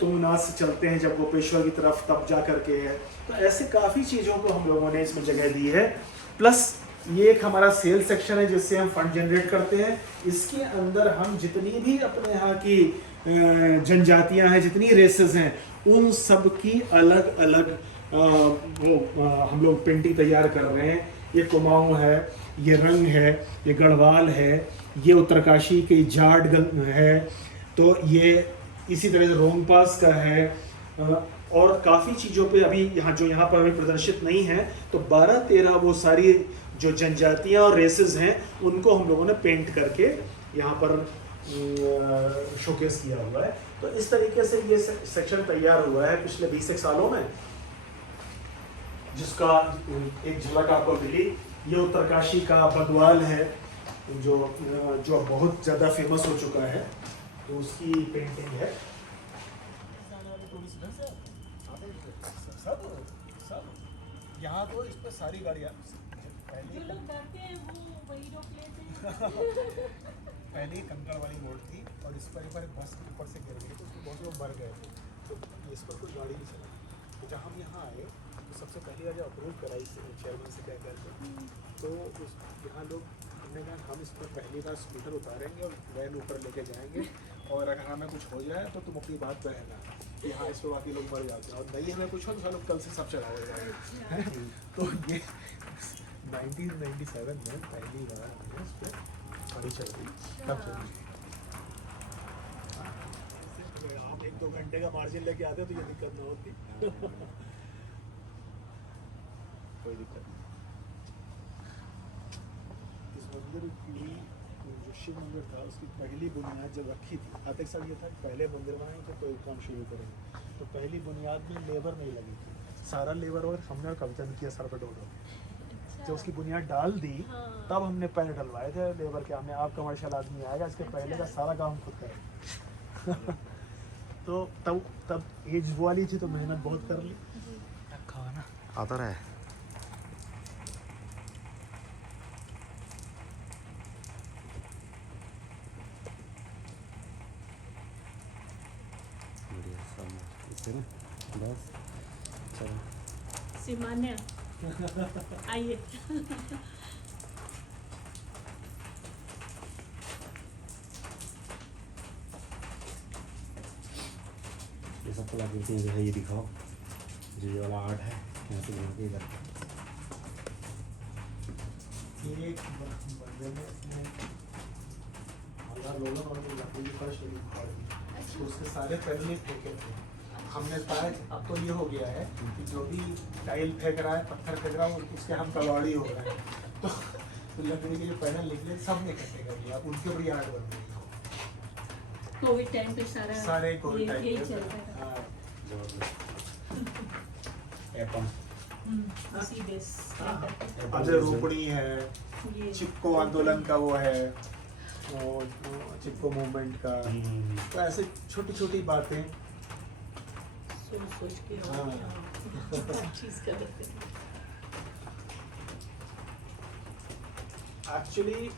तुंगनाथ से चलते हैं जब गोपेश्वर की तरफ तब जा करके है। तो ऐसे काफ़ी चीज़ों को हम लोगों ने इसमें जगह दी है। प्लस ये एक हमारा सेल सेक्शन है जिससे हम फंड जनरेट करते हैं। इसके अंदर हम जितनी भी अपने यहाँ की जनजातियाँ हैं, जितनी रेसेस हैं, उन सब की अलग अलग हम लोग पेंटिंग तैयार कर रहे हैं। ये कुमाऊँ है, ये रंग है, ये गढ़वाल है, ये उत्तरकाशी की जाट है, तो ये इसी तरह से रोंगपास का है, और काफ़ी चीज़ों पे अभी यहाँ पर अभी प्रदर्शित नहीं है। तो 12-13 वो सारी जो जनजातियाँ और रेसेस हैं उनको हम लोगों ने पेंट करके यहाँ पर शोकेस किया हुआ है। तो इस तरीके से ये सेक्शन तैयार हुआ है पिछले 20 सालों में, जिसका एक झलक आपको मिली। ये उत्तरकाशी का बगवाल है जो बहुत ज़्यादा फेमस हो चुका है, तो उसकी पेंटिंग है। सब यहाँ तो इस पर सारी गाड़ियाँ जो लोग डरते हैं वो वही रोक लेते हैं। पहले कंकड़ वाली रोड थी और इस पर एक बार बस ऊपर से गिर गई तो उसमें बहुत लोग मर गए थे, तो इस पर कोई गाड़ी नहीं चला। तो जब हम यहाँ आए तो सबसे पहली बार जब अप्रूव कराई चेयरमैन से कह करके, तो उस यहाँ लोग हमने कहा हम इस पर पहली बार स्कूटर उतारेंगे और वैन ऊपर लेके जाएंगे, और अगर हमें कुछ हो जाए तो तुम अपनी बात कहना कि हाँ इस पर बाकी लोग मर जाते हैं, और नहीं हमें कुछ हो तो लोग कल से सब चलाओ जाएंगे। तो ये 1997 में पहली बार हमने इस पर गाड़ी चलाई, तब चली। आप 1-2 घंटे का मार्जिन लेके आते तो ये दिक्कत ना होती। कोई दिक्कत नहीं। इस मंदिर की जो शिव मंदिर था उसकी पहली बुनियाद जब रखी थी, आतिक साहब ये था कि पहले मंदिर बनाएंगे तो कोई काम शुरू करेंगे, तो पहली बुनियाद में लेबर नहीं लगी थी, सारा लेबर वर्क हमने और कविता ने किया सर पे डोडो। जब उसकी बुनियाद डाल दी तब हमने पैर डलवाए थे लेबर के, हमने आप कमर्शियल आदमी आएगा इसके पहले का सारा काम खुद करेंगे। तो तब एज वाली थी तो मेहनत बहुत कर ली। खाना आता रहा है। बढ़िया सामने इसे ना बस चलो सिमान्या आइए। ये सब कलाकृतियाँ जो है ये दिखाओ, जो ये वाला आर्ट है यहाँ से लेके इधर। एक बंदे ने इसमें लोगों और लकड़ी की फर्श लगी फाड़ दी, तो उसके सारे पहले फेंके थे। हमने पाया अब तो ये हो गया है कि जो भी टाइल फेंक रहा है, पत्थर फेंक रहा है, उसके हम कबाड़ी हो रहे हैं। तो लकड़ी के जो पैनल निकले सब ने इकट्ठे कर लिया, उनके ऊपर आर्ट बन गई। कोविड टाइम पे सारे कोविड ये टाइम यही पे चलता था। हाँ, एपम उसी बेस अजय रोपड़ी है, ये चिपको आंदोलन का वो है, और चिपको मूवमेंट का, तो ऐसे छोटी छोटी बातें। सोच के हाँ। हर चीज का करते हैं। एक्चुअली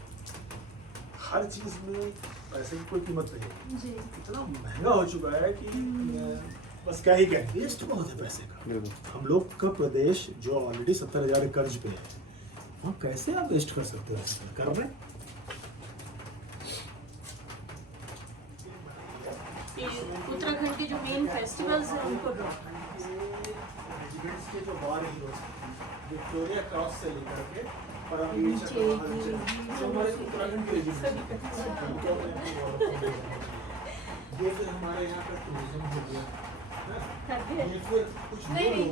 हर चीज में पैसे की कोई कीमत नहीं है, जी इतना महंगा हो चुका है कि बस क्या ही कहें, वेस्ट बहुत है पैसे का। हम लोग का प्रदेश जो ऑलरेडी 70,000 कर्ज पे है, वहाँ कैसे आप वेस्ट कर सकते हो? कर रहे हैं। ये उत्तराखंड के जो मेन फेस्टिवल्स हैं उनको ड्रॉ करना है। रेजिडेंट्स के जो वार हीरोज विक्टोरिया क्रॉस से लेकर के नीचे हमारे उत्तराखंड के रेजिडेंट, ये फिर हमारे यहाँ का टूरिज्म हो गया, ये फिर कुछ नहीं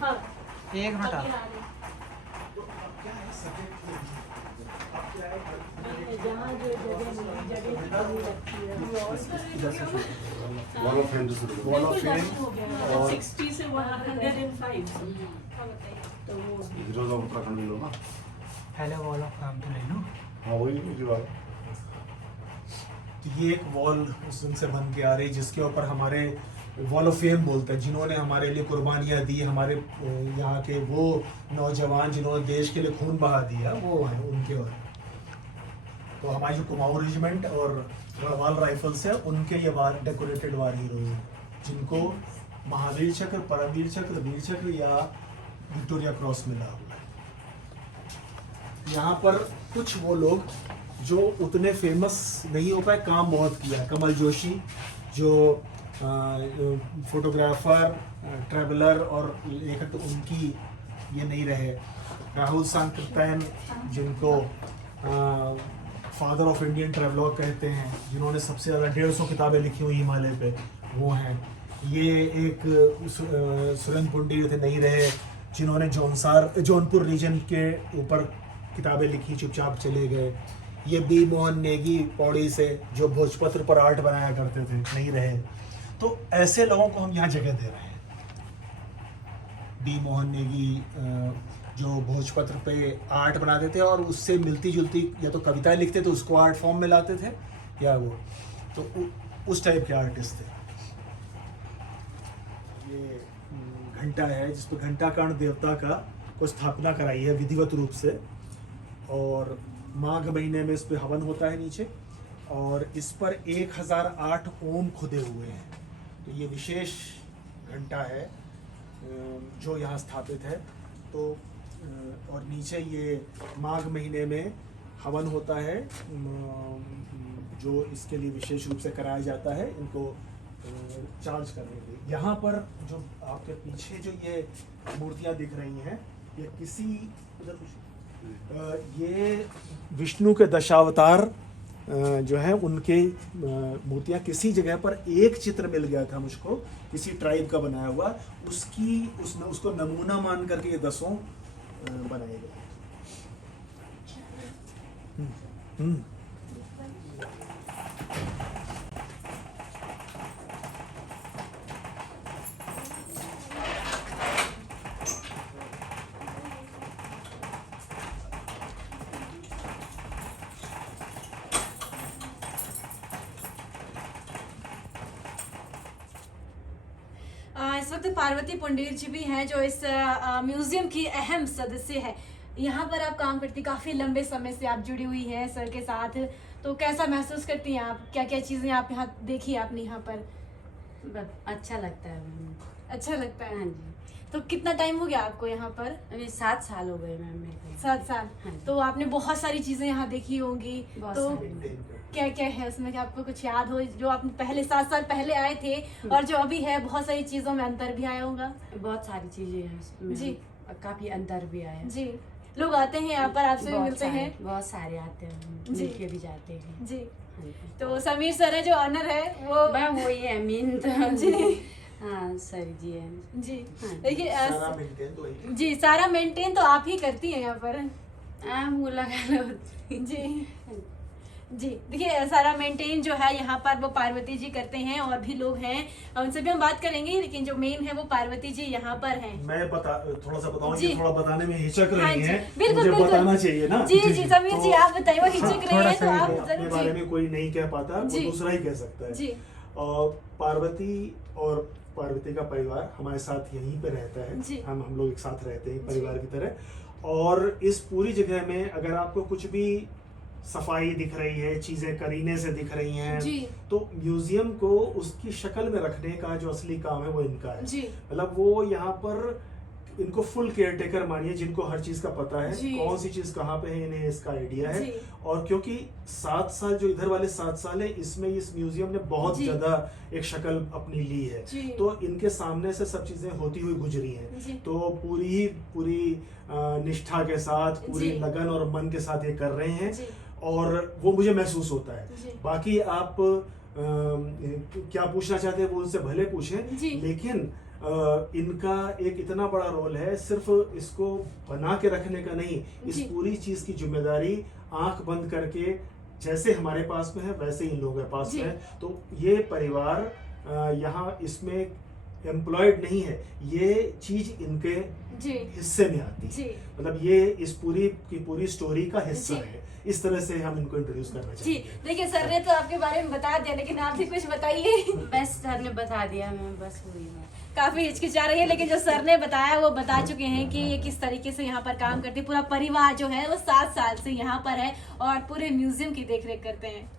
हाँ एक मिनट अभी आ रहे हैं। तो अब क्या है सब्जेक्ट, अब क्या है जहाँ जो जगह मिली जगह की कमी लगती है वो और वॉल ऑफ फेम से वॉल ऑफ फेम हो गया और 60 से 105 तो वो हीरोज ऑफ उत्तराखंड ले लो ना। पहले वॉल ऑफ फेम तो ले लो। हाँ वही जो है। तो ये एक वॉल उस दिन से बन के आ रही, जिसके ऊपर हमारे वॉल ऑफ फेम बोलते हैं, जिन्होंने हमारे लिए कुर्बानियाँ दी, हमारे यहाँ के वो नौजवान जिन्होंने देश के लिए खून बहा दिया, वो है उनके। और तो हमारी जो कुमाऊं रेजिमेंट और गढ़वाल राइफल्स है, उनके ये वार डेकोरेटेड वार हीरोज हैं, जिनको महावीर चक्र, परमवीर चक्र, वीर चक्र या विक्टोरिया क्रॉस मिला हुआ है। यहाँ पर कुछ वो लोग जो उतने फेमस नहीं हो पाए, काम बहुत किया। कमल जोशी जो फोटोग्राफर, ट्रैवलर और लेखक, तो उनकी ये नहीं रहे। राहुल सांकृत्यन जिनको फादर ऑफ इंडियन ट्रैवलर कहते हैं, जिन्होंने सबसे ज़्यादा 150 किताबें लिखी हुई हिमालय पे, वो हैं। ये एक सुरेंद्र पुंडी थे, नहीं रहे, जिन्होंने जौनपुर रीजन के ऊपर किताबें लिखी, चुपचाप चले गए। ये बी मोहन नेगी पौड़ी से, जो भोजपत्र पर आर्ट बनाया करते थे, नहीं रहे। तो ऐसे लोगों को हम यहाँ जगह दे रहे हैं। बी मोहन नेगी जो भोजपत्र पे आर्ट बनाते थे और उससे मिलती जुलती या तो कविताएं लिखते थे, उसको आर्ट फॉर्म में लाते थे, या वो तो उस टाइप के आर्टिस्ट थे। ये घंटा है, जिस पर घंटाकर्ण देवता का को स्थापना कराई है विधिवत रूप से, और माघ महीने में इस पे हवन होता है नीचे, और इस पर 1008 ओम खुदे हुए हैं। तो ये विशेष घंटा है जो यहाँ स्थापित है। तो और नीचे ये माघ महीने में हवन होता है जो इसके लिए विशेष रूप से कराया जाता है इनको चार्ज करने के लिए। यहाँ पर जो आपके पीछे जो ये मूर्तियाँ दिख रही हैं ये किसी उधर कुछ ये विष्णु के दशावतार जो है उनके मूर्तियाँ किसी जगह पर एक चित्र मिल गया था मुझको किसी ट्राइब का बनाया हुआ उसको नमूना मान करके ये 10 बनाए गए। इस वक्त पार्वती पंडित जी भी हैं जो इस म्यूजियम की अहम सदस्य है। यहाँ पर आप काम करती, काफ़ी लंबे समय से आप जुड़ी हुई हैं सर के साथ, तो कैसा महसूस करती हैं आप? क्या क्या चीज़ें आप यहाँ देखी आपने यहाँ पर? अच्छा लगता है मैम। अच्छा लगता है। हाँ जी। तो कितना टाइम हो गया आपको यहाँ पर? अभी 7 साल हो गए मैम मेरे को। 7 साल। हाँ जी। तो आपने बहुत सारी चीज़ें यहाँ देखी होंगी, बहुत तो सारी। क्या क्या है उसमें कि आपको कुछ याद हो जो आप पहले 7 साल पहले आए थे और जो अभी है? बहुत सारी चीज़ों में अंतर भी आया होगा। बहुत सारी चीजें हैं उसमें जी। काफी अंतर भी आया। जी, लोग आते हैं यहाँ पर, आपसे भी मिलते हैं? बहुत सारे आते हैं, जी। मिलके भी जाते हैं। जी। हाँ जी। तो समीर सर है जो ऑनर है वो मैम वही है मीन तो जी। हाँ सर जी है जी। हाँ। देखिए सारा मेंटेन तो वही। जी, सारा मेंटेन तो आप ही करती हैं यहाँ पर। वो लगा लो जी जी। देखिए सारा मेंटेन जो है यहाँ पर वो पार्वती जी करते हैं और भी लोग हैं, उनसे भी हम बात करेंगे, लेकिन जो मेन है वो पार्वती जी यहाँ पर हैं। मैं थोड़ा सा बताऊं जी। कि थोड़ा बताने में हिचक हाँ रही जी, हैं, बिल्कुल, मुझे बिल्कुल। बताना चाहिए ना। जी जी समीर जी आप बताइए, वो हिचक रही है तो आप अपने जरूर। बारे जी में कोई नहीं कह पाता, वो जी। दूसरा ही कह सकता है। जी पार्वती और पार्वती का परिवार हमारे साथ यहीं पे रहता जी। है। हम लोग एक साथ रहते हैं परिवार की तरह। और इस पूरी जगह में अगर आपको कुछ भी सफाई दिख रही है, चीजें करीने से दिख रही हैं, जी। तो म्यूजियम को उसकी शक्ल में रखने का जो असली काम है वो इनका है। जी। मतलब वो यहाँ पर इनको फुल केयर टेकर मानिए, जिनको हर चीज का पता है, जी। कौन सी चीज कहाँ पे है, इन्हें इसका आइडिया है। जी। और क्योंकि 7 साल जो इधर वाले 7 साल है, इसमें इस म्यूजियम ने बहुत जी। ज्यादा एक शक्ल अपनी ली है, जी। तो इनके सामने से सब चीजें होती हुई गुजरी हैं। जी। तो पूरी निष्ठा के साथ, पूरी जी। लगन और मन के साथ ये कर रहे हैं, जी। और वो मुझे महसूस होता है। जी। बाकी आप क्या पूछना चाहते हैं वो उनसे भले पूछें, जी। लेकिन इनका एक इतना बड़ा रोल है, सिर्फ इसको बना के रखने का नहीं, इस जी। पूरी चीज की जिम्मेदारी आंख बंद करके जैसे हमारे पास में है वैसे इन लोगों के पास जी। में है। तो ये परिवार यहाँ इसमें एम्प्लॉयड नहीं है, ये चीज इनके जी। हिस्से में आती जी। है। मतलब ये इस पूरी की पूरी स्टोरी का हिस्सा जी। है। इस तरह से हम इनको इंट्रोड्यूस करना जी। चाहिए। देखिए सर ने तो आपके बारे में बता दिया, लेकिन आप भी कुछ बताइए। बस सर ने बता दिया मैम, बस वही है। काफी हिचकिचा रही है, लेकिन जो सर ने बताया वो बता चुके हैं कि ये किस तरीके से यहाँ पर काम करते हैं। पूरा परिवार जो है वो 7 साल से यहाँ पर है और पूरे म्यूजियम की देखरेख करते हैं।